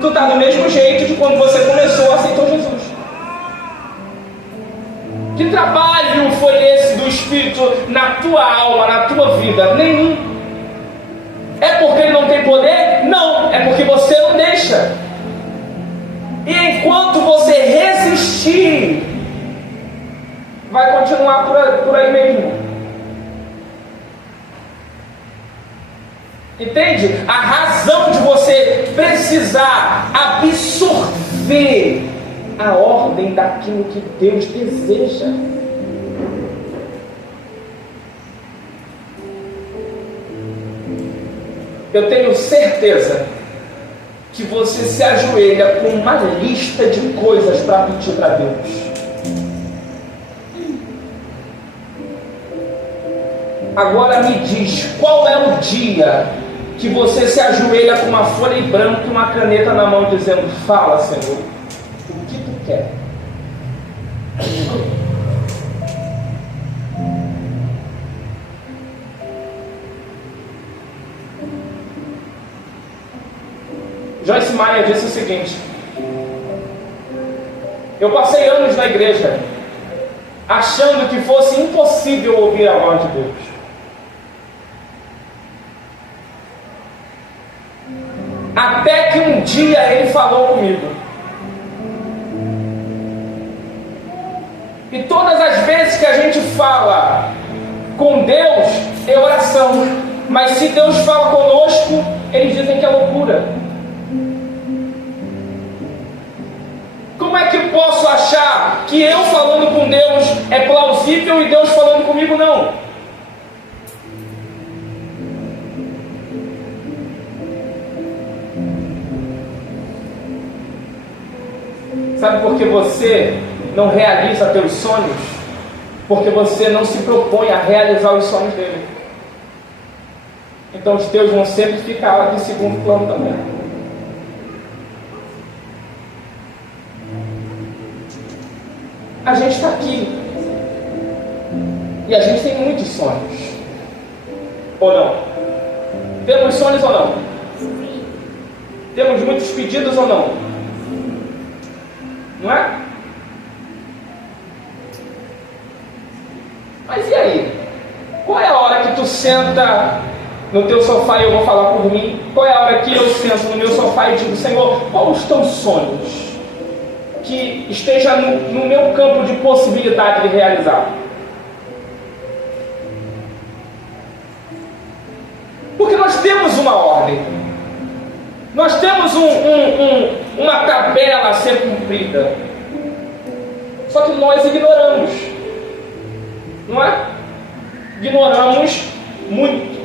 Tu está do mesmo jeito de quando você começou a aceitar Jesus. Que trabalho foi esse do Espírito na tua alma, na tua vida? Nenhum. É porque ele não tem poder? Não, é porque você não deixa. E enquanto você resistir, vai continuar por aí mesmo. Entende? A razão de você precisar absorver a ordem daquilo que Deus deseja. Eu tenho certeza que você se ajoelha com uma lista de coisas para pedir para Deus. Agora me diz, qual é o dia que você se ajoelha com uma folha em branco e uma caneta na mão dizendo: fala, Senhor, o que tu quer? Joyce Meyer disse o seguinte: eu passei anos na igreja achando que fosse impossível ouvir a voz de Deus. Até que um dia ele falou comigo. E todas as vezes que a gente fala com Deus é oração. Mas se Deus fala conosco, eles dizem que é loucura. Como é que eu posso achar que eu falando com Deus é plausível e Deus falando comigo não? Sabe por que você não realiza teus sonhos? Porque você não se propõe a realizar os sonhos dele. Então os teus vão sempre ficar de segundo plano também. A gente está aqui e a gente tem muitos sonhos, ou não? Temos sonhos ou não? Temos muitos pedidos ou não? Não é? Mas e aí? Qual é a hora que tu senta no teu sofá e eu vou falar por mim? Qual é a hora que eu sento no meu sofá e digo: Senhor, quais os teus sonhos que esteja no meu campo de possibilidade de realizar? Porque nós temos uma ordem, nós temos uma tabela a ser cumprida, só que nós ignoramos, não é? Ignoramos muito,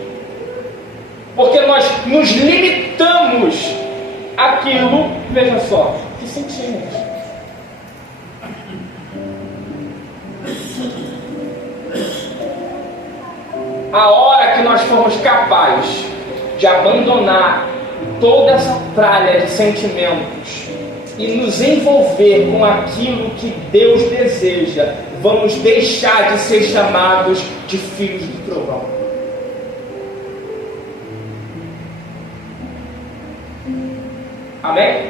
porque nós nos limitamos àquilo, veja só, que sentimos. A hora que nós formos capazes de abandonar toda essa tralha de sentimentos e nos envolver com aquilo que Deus deseja, vamos deixar de ser chamados de filhos do trovão. Amém?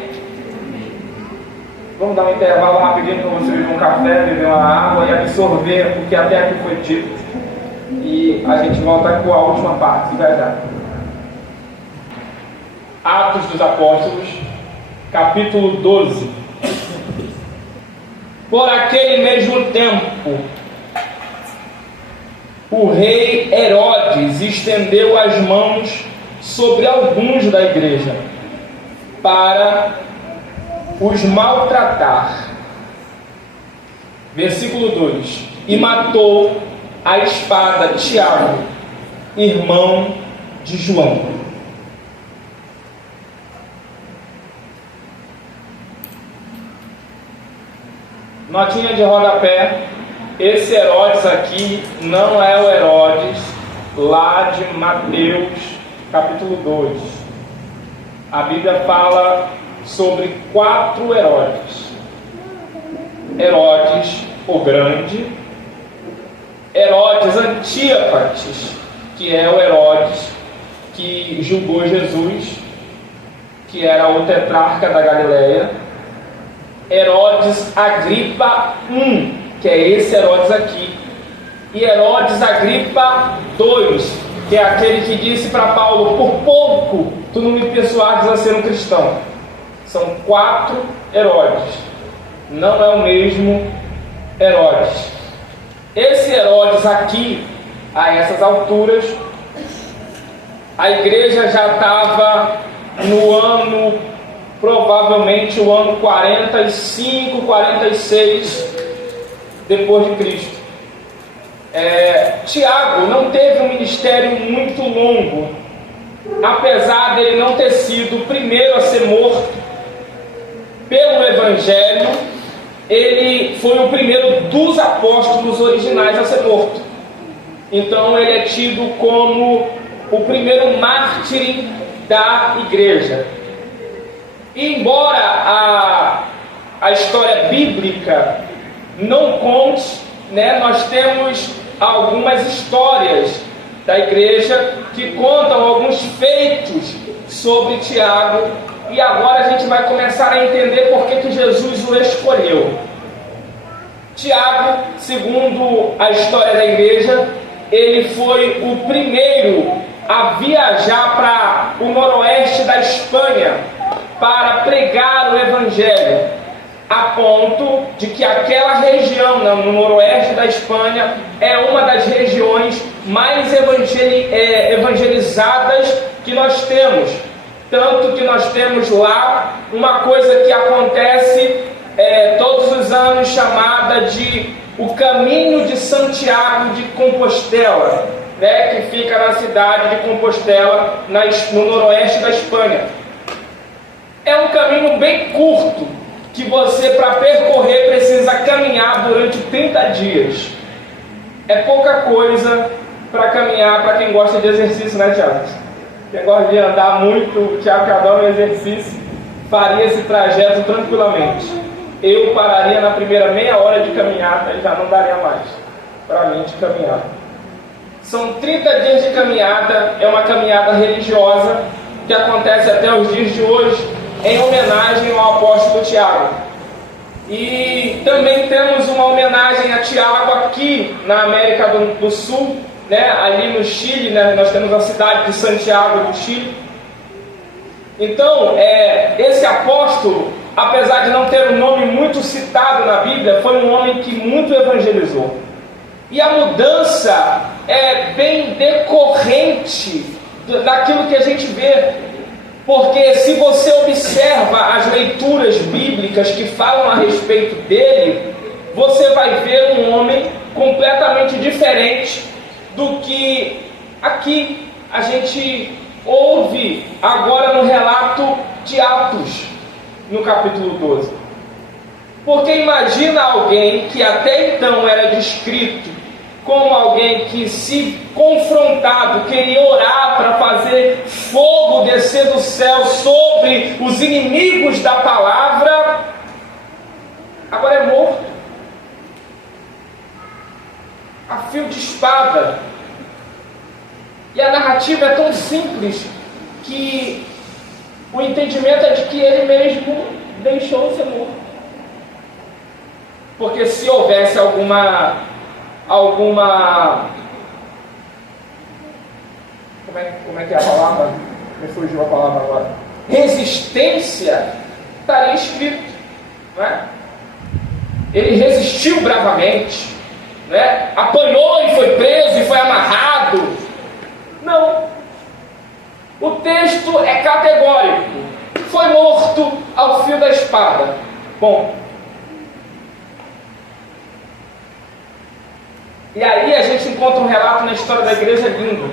Vamos dar um intervalo rapidinho para você beber um café, beber uma água e absorver o que até aqui foi dito. E a gente volta com a última parte, já já. Atos dos Apóstolos, capítulo 12. Por aquele mesmo tempo, o rei Herodes estendeu as mãos sobre alguns da igreja para os maltratar. Versículo 2: e matou a espada Tiago, irmão de João. Notinha de rodapé: esse Herodes aqui não é o Herodes lá de Mateus capítulo 2. A Bíblia fala sobre 4 Herodes: Herodes o Grande, Herodes Antípates, que é o Herodes que julgou Jesus, que era o tetrarca da Galileia, Herodes Agripa I, que é esse Herodes aqui, e Herodes Agripa II, que é aquele que disse para Paulo: por pouco tu não me persuades a ser um cristão. São 4 Herodes, não é o mesmo Herodes. Esse Herodes aqui, a essas alturas, a igreja já estava no ano, provavelmente o ano 45, 46 depois de Cristo. Tiago não teve um ministério muito longo, apesar dele não ter sido o primeiro a ser morto pelo Evangelho. Ele foi o primeiro dos apóstolos originais a ser morto. Então ele é tido como o primeiro mártir da igreja. E embora a história bíblica não conte, nós temos algumas histórias da igreja que contam alguns feitos sobre Tiago, e agora a gente vai começar a entender por que Jesus o escolheu. Tiago, segundo a história da igreja, ele foi o primeiro a viajar para o noroeste da Espanha para pregar o Evangelho, a ponto de que aquela região, no noroeste da Espanha, é uma das regiões mais evangelizadas que nós temos. Tanto que nós temos lá uma coisa que acontece todos os anos, chamada de o Caminho de Santiago de Compostela, que fica na cidade de Compostela, no noroeste da Espanha. É um caminho bem curto, que você, para percorrer, precisa caminhar durante 30 dias. É pouca coisa para caminhar para quem gosta de exercício, né, Tiago? Quem gosta de andar muito, o Tiago que adora um exercício, faria esse trajeto tranquilamente. Eu pararia na primeira meia hora de caminhada e já não daria mais para mim de caminhar. São 30 dias de caminhada, é uma caminhada religiosa que acontece até os dias de hoje, em homenagem ao apóstolo Tiago. E também temos uma homenagem a Tiago aqui na América do Sul, ali no Chile, nós temos a cidade de Santiago do Chile. Então, esse apóstolo, apesar de não ter um nome muito citado na Bíblia, foi um homem que muito evangelizou. E a mudança é bem decorrente daquilo que a gente vê. Porque se você observa as leituras bíblicas que falam a respeito dele, você vai ver um homem completamente diferente do que aqui a gente ouve agora no relato de Atos, no capítulo 12. Porque imagina alguém que até então era descrito como alguém que, se confrontado, queria orar para fazer fogo descer do céu sobre os inimigos da palavra, agora é morto a fio de espada. E a narrativa é tão simples que o entendimento é de que ele mesmo deixou ser morto. Porque se houvesse alguma como é que é a palavra? Me fugiu a palavra agora. Resistência, estaria escrito, não é? Ele resistiu bravamente, né? Apanhou e foi preso e foi amarrado. Não. O texto é categórico. Foi morto ao fio da espada. Bom. E aí a gente encontra um relato na história da igreja lindo.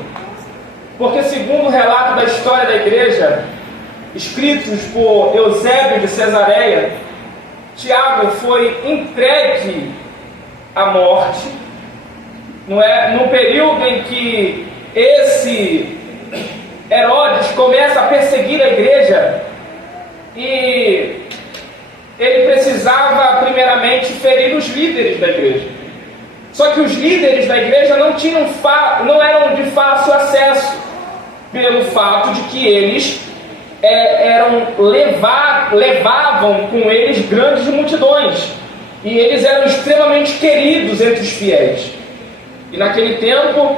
Porque segundo o relato da história da igreja, escritos por Eusébio de Cesareia, Tiago foi entregue à morte, não é? No período em que esse Herodes começa a perseguir a igreja, e ele precisava primeiramente ferir os líderes da igreja. Só que os líderes da igreja não eram de fácil acesso, pelo fato de que eles levavam com eles grandes multidões, e eles eram extremamente queridos entre os fiéis. E naquele tempo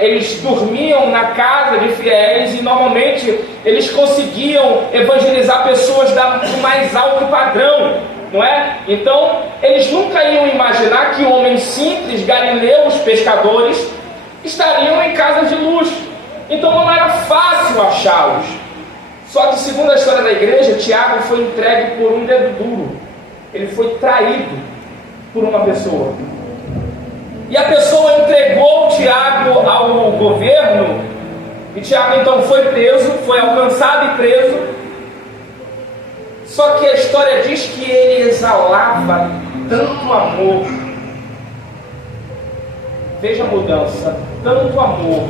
eles dormiam na casa de fiéis, e normalmente eles conseguiam evangelizar pessoas do mais alto padrão, não é? Então eles nunca iam imaginar que homens simples, galileus, pescadores, estariam em casas de luxo. Então não era fácil achá-los. Só que, segundo a história da igreja, Tiago foi entregue por um dedo duro. Ele foi traído por uma pessoa. E a pessoa entregou Tiago ao governo, e Tiago então foi preso, foi alcançado e preso. Só que a história diz que ele exalava tanto amor. Veja a mudança, tanto amor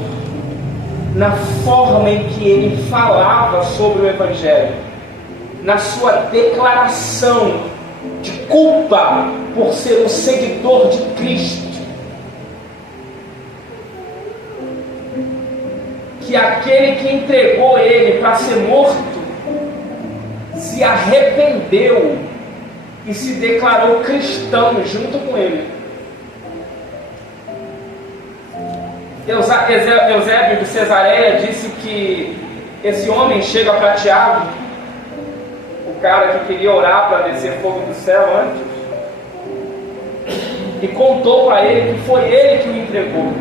na forma em que ele falava sobre o Evangelho, na sua declaração de culpa por ser um seguidor de Cristo, que aquele que entregou ele para ser morto se arrependeu e se declarou cristão junto com ele. Eusébio de Cesareia disse que esse homem chega para Tiago, o cara que queria orar para descer fogo do céu antes, e contou para ele que foi ele que o entregou.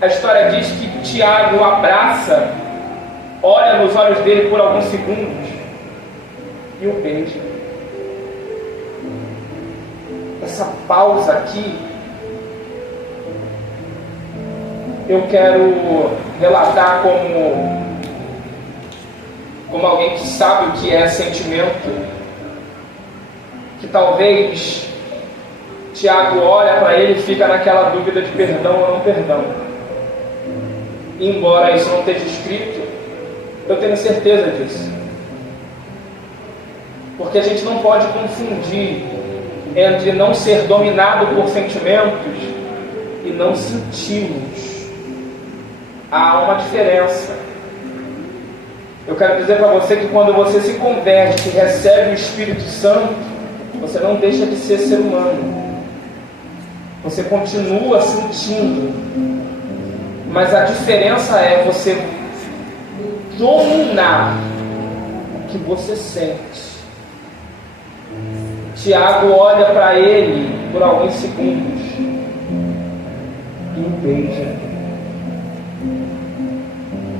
A história diz que Tiago o abraça, olha nos olhos dele por alguns segundos e o beija. Essa pausa aqui eu quero relatar como alguém que sabe o que é sentimento, que talvez Tiago olha para ele e fica naquela dúvida de perdão ou não perdão. Embora isso não esteja escrito, eu tenho certeza disso. Porque a gente não pode confundir entre não ser dominado por sentimentos e não senti-los. Há uma diferença. Eu quero dizer para você que quando você se converte e recebe o Espírito Santo, você não deixa de ser ser humano. Você continua sentindo. Mas a diferença é você dominar o que você sente. Tiago olha para ele por alguns segundos e o beija.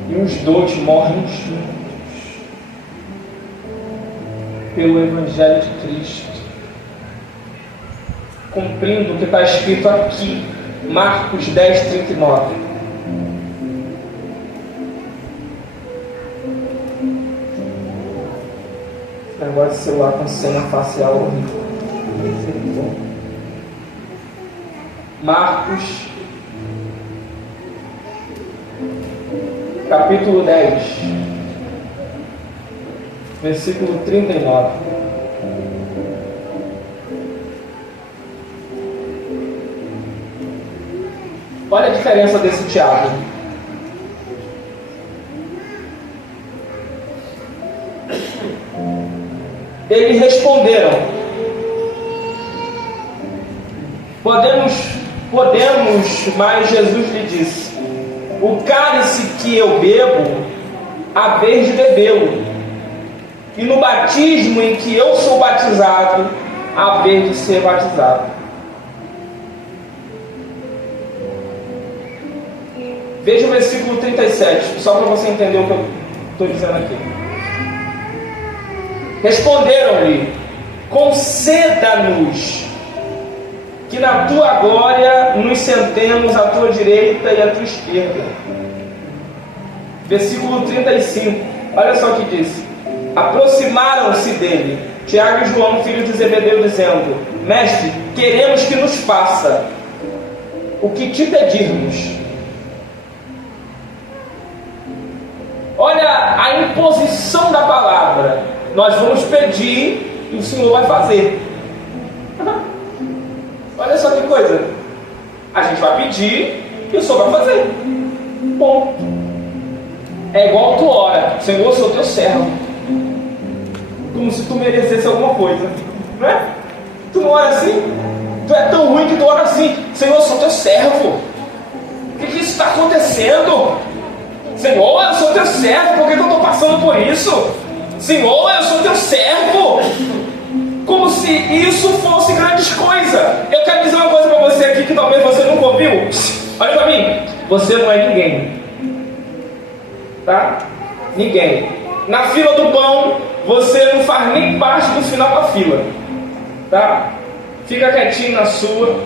E os dois morrem juntos pelo Evangelho de Cristo, cumprindo o que está escrito aqui, Marcos 10:39. Esse negócio de celular com cena facial horrível. Marcos capítulo 10, versículo 39. Olha a diferença desse Tiago. Eles responderam: Podemos, mas Jesus lhe disse: o cálice que eu bebo, há vez de bebê-lo, e no batismo em que eu sou batizado, há vez de ser batizado. Veja o versículo 37, só para você entender o que eu estou dizendo aqui. Responderam-lhe: conceda-nos que na tua glória nos sentemos à tua direita e à tua esquerda. Versículo 35, olha só o que diz: aproximaram-se dele Tiago e João, filhos de Zebedeu, dizendo: mestre, queremos que nos faça o que te pedirmos. Olha a imposição da palavra: nós vamos pedir e o Senhor vai fazer. Olha só que coisa, a gente vai pedir e o Senhor vai fazer. Bom, é igual tu ora: Senhor, eu sou teu servo, como se tu merecesse alguma coisa, não é? Tu não ora assim? Tu é tão ruim que tu ora assim: Senhor, eu sou teu servo, o que isso está acontecendo? Senhor, eu sou teu servo, por que eu estou passando por isso? Senhor, eu sou teu servo, como se isso fosse grandes coisas. Eu quero dizer uma coisa para você aqui que talvez você nunca ouviu. Olha para mim, você não é ninguém, tá? Ninguém. Na fila do pão, você não faz nem parte do final da fila, tá? Fica quietinho na sua,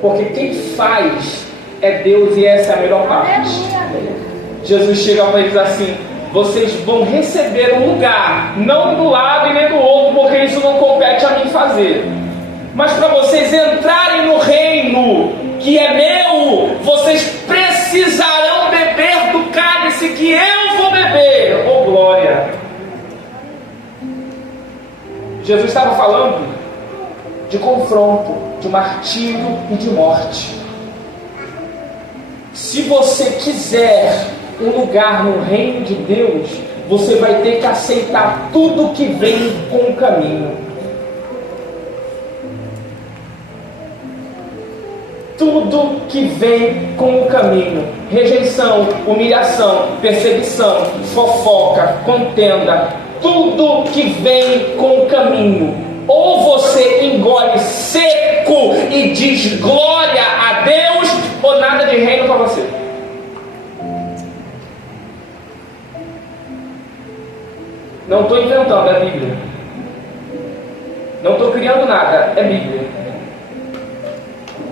porque quem faz é Deus, e essa é a melhor parte. Jesus chega para eles assim: vocês vão receber um lugar, não do lado e nem do outro, porque isso não compete a mim fazer, mas para vocês entrarem no reino que é meu, vocês precisarão beber do cálice que eu vou beber. Oh glória! Jesus estava falando de confronto, de martírio e de morte. Se você quiser um lugar no reino de Deus, você vai ter que aceitar tudo que vem com o caminho. Tudo que vem com o caminho: rejeição, humilhação, perseguição, fofoca, contenda, tudo que vem com o caminho. Ou você engole seco e diz glória a Deus, ou nada de reino para você. Não estou inventando, é Bíblia. Não estou criando nada, é Bíblia.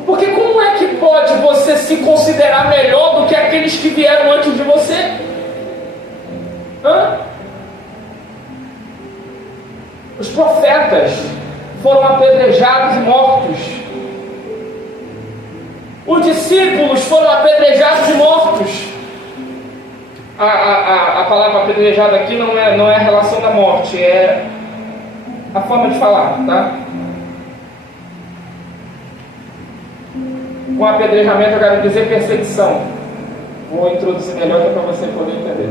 Porque como é que pode você se considerar melhor do que aqueles que vieram antes de você? Os profetas foram apedrejados e mortos. Os discípulos foram apedrejados e mortos. A palavra apedrejado aqui não é a relação da morte, é a forma de falar, tá? Com apedrejamento eu quero dizer perseguição. Vou introduzir melhor para você poder entender.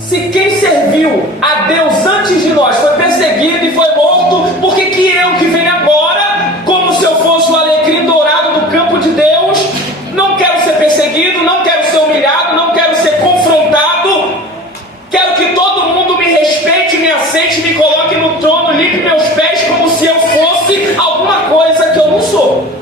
Se quem serviu a Deus antes de nós foi perseguido e foi morto, por que eu que venho agora, como se eu fosse o alecrim dourado do campo de Deus, não quero ser perseguido, não quero ser humilhado, não quero ser confrontado, quero que todo mundo me respeite, me aceite, me coloque no trono, limpe meus pés como se eu fosse alguma coisa que eu não sou?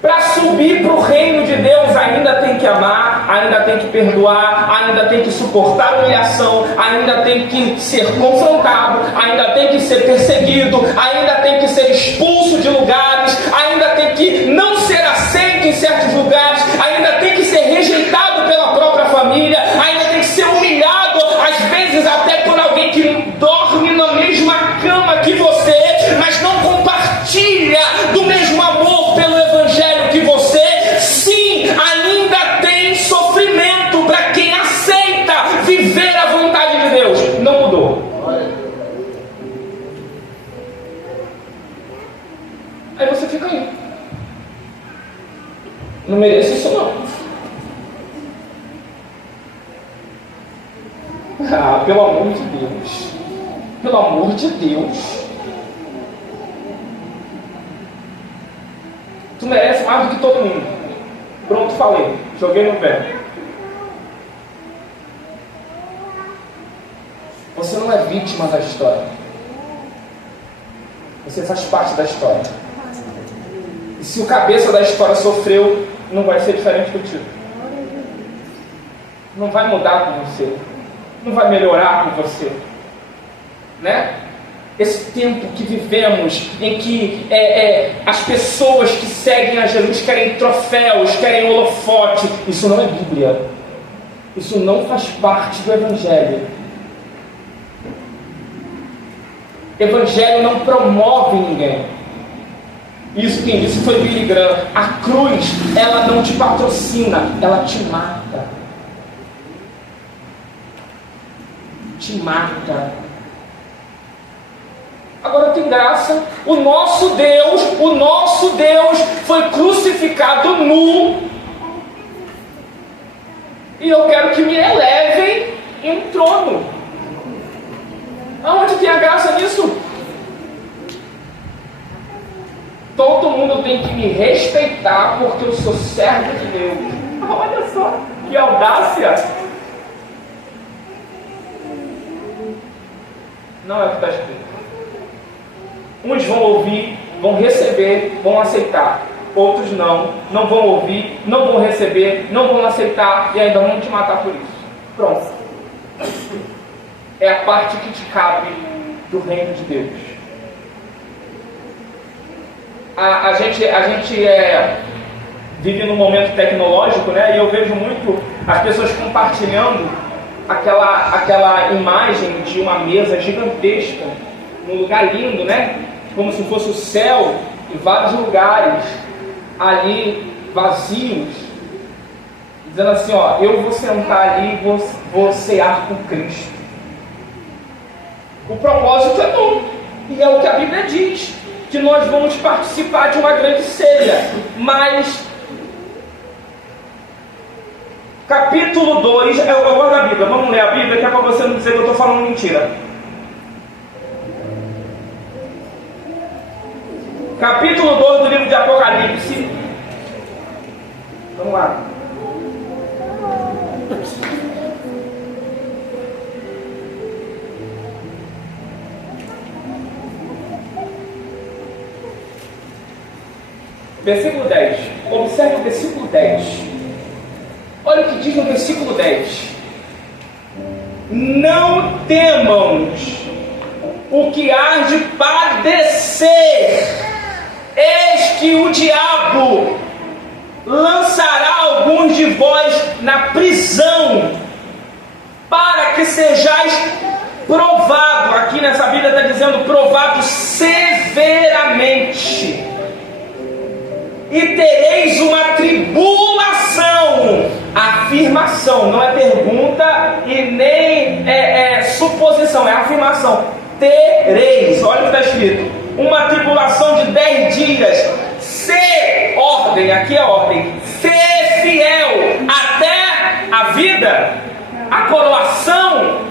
Para subir para o reino de Deus, ainda tem que amar, ainda tem que perdoar, ainda tem que suportar a humilhação, ainda tem que ser confrontado, ainda tem que ser perseguido, ainda tem que ser expulso de lugares, ainda tem que não ser aceito em certos lugares, ainda tem que ser rejeitado pela própria família, ainda tem que ser humilhado, às vezes até por alguém que dorme na mesma cama que você, mas não compartilha do mesmo amor pelo Evangelho que você. Sim, ainda tem sofrimento para quem aceita viver a vontade de Deus. Não mudou. Aí você fica aí: não mereço isso não. Ah, pelo amor de Deus. Pelo amor de Deus. Tu merece mais do que todo mundo. Pronto, falei. Joguei no pé. Você não é vítima da história. Você faz parte da história. E se o cabeça da história sofreu, não vai ser diferente contigo. Não vai mudar com você. Não vai melhorar com você. Né? Esse tempo que vivemos, em que as pessoas que seguem a Jesus querem troféus, querem holofote, isso não é Bíblia. Isso não faz parte do Evangelho. Evangelho não promove ninguém. Isso quem disse foi Billy Graham. A cruz, ela não te patrocina, ela te mata. Te mata. Agora tem graça. O nosso Deus foi crucificado nu. E eu quero que me elevem em um trono. Aonde tem a graça nisso? Todo mundo tem que me respeitar porque eu sou servo de Deus. Olha só, que audácia! Não é o que está escrito. Uns vão ouvir, vão receber, vão aceitar. Outros não vão ouvir, não vão receber, não vão aceitar e ainda vão te matar por isso. Pronto. É a parte que te cabe do reino de Deus. A gente vive num momento tecnológico, né? E eu vejo muito as pessoas compartilhando aquela imagem de uma mesa gigantesca, num lugar lindo, né? Como se fosse o céu e vários lugares ali vazios, dizendo assim, ó, eu vou sentar ali e vou cear com Cristo. O propósito é bom, e é o que a Bíblia diz, que nós vamos participar de uma grande ceia. Mas capítulo 2, eu gosto da Bíblia, vamos ler a Bíblia, que é para você não dizer que eu estou falando mentira. Capítulo 2 do livro de Apocalipse. Vamos lá. Versículo 10. Observe o versículo 10. Olha o que diz no versículo 10. Não temamos o que há de padecer. Eis que o diabo lançará alguns de vós na prisão, para que sejais provado. Aqui nessa Bíblia está dizendo provado severamente. E tereis uma tribulação. Afirmação, não é pergunta e nem suposição, é afirmação. Tereis, olha o que está escrito: uma tribulação de 10 dias. Ser ordem, aqui é ordem. Ser fiel até a vida, a coroação,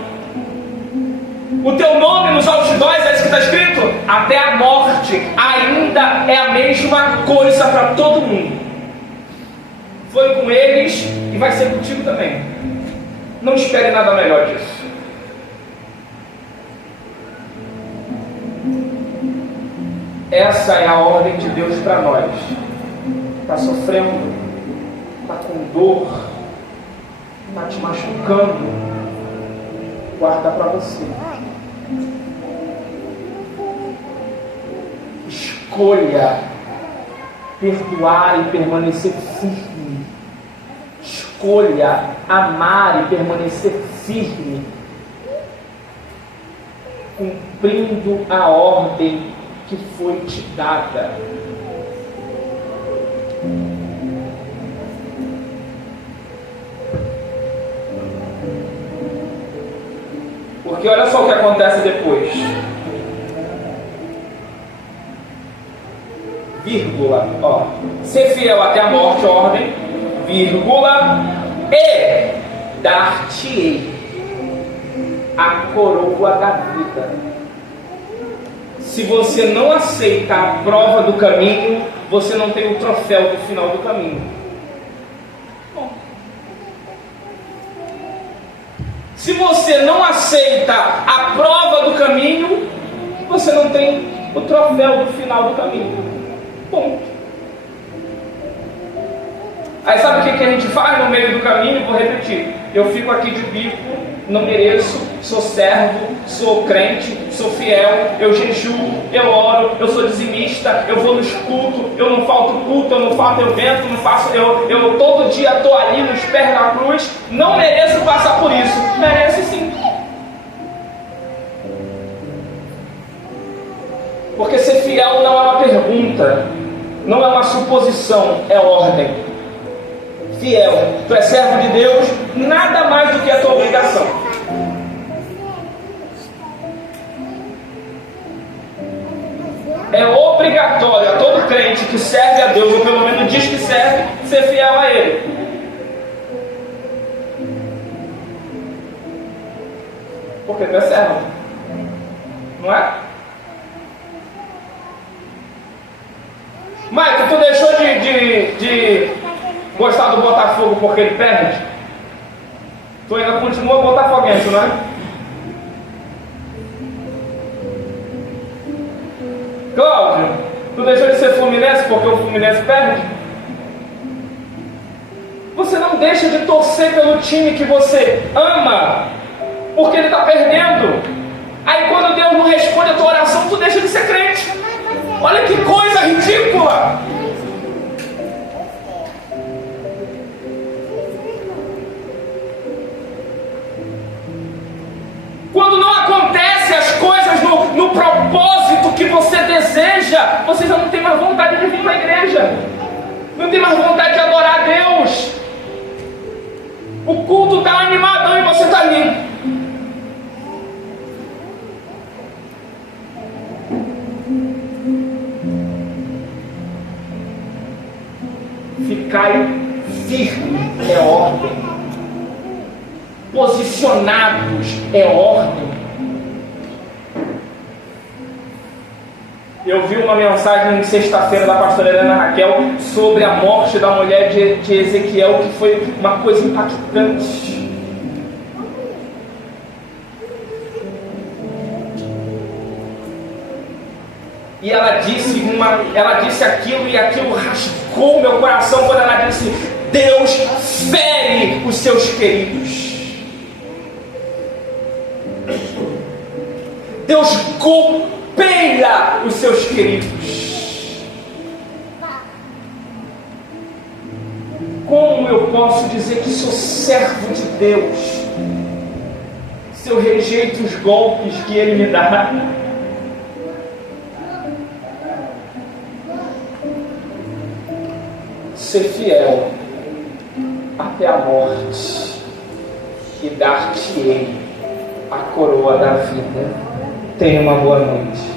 o teu nome nos outdoors, é isso que está escrito? Até a morte. Ainda é a mesma coisa para todo mundo. Foi com eles e vai ser contigo também. Não espere nada melhor disso. Essa é a ordem de Deus para nós. Está sofrendo, está com dor, está te machucando, guarda para você. Escolha perdoar e permanecer firme. Escolha amar e permanecer firme, cumprindo a ordem que foi te dada. Porque olha só o que acontece depois. Vírgula, ó. Ser fiel até a morte, ordem, vírgula, e dar-te-ei a coroa da vida. Se você não aceita a prova do caminho, você não tem o troféu do final do caminho. Bom. Se você não aceita a prova do caminho, você não tem o troféu do final do caminho. Ponto. Aí sabe o que a gente faz no meio do caminho? Vou repetir. Eu fico aqui de bico, não mereço, sou servo, sou crente, sou fiel, eu jejuo, eu oro, eu sou dizimista, eu vou nos cultos, eu não falto culto, eu não falto evento, não faço, eu todo dia estou ali nos pés da cruz, não mereço passar por isso. Merece sim. Porque ser fiel não é uma pergunta, não é uma suposição, é ordem. Fiel, tu és servo de Deus, nada mais do que a tua obrigação. É obrigatório a todo crente que serve a Deus, ou pelo menos diz que serve, ser fiel a Ele. Porque tu é servo, não é? Michael, tu deixou de gostar do Botafogo porque ele perde? Tu ainda continua botafoguense, não é? Cláudio, tu deixou de ser fluminense porque o Fluminense perde? Você não deixa de torcer pelo time que você ama porque ele está perdendo. Aí quando Deus não responde a tua oração, tu deixa de ser crente. Olha que coisa ridícula! Quando não acontecem as coisas no propósito que você deseja, você já não tem mais vontade de vir para a igreja, não tem mais vontade de adorar a Deus. O culto está animadão e você está ali. Ficai firme é ordem. Posicionados é ordem. Eu vi uma mensagem em sexta-feira da pastora Helena Raquel sobre a morte da mulher de Ezequiel, que foi uma coisa impactante. E ela disse aquilo, e aquilo rasgou meu coração quando ela disse: Deus fere os seus queridos. Deus golpeia os seus queridos. Como eu posso dizer que sou servo de Deus se eu rejeito os golpes que Ele me dá? Ser fiel até a morte e dar-te-ei a coroa da vida. Tenha uma boa noite.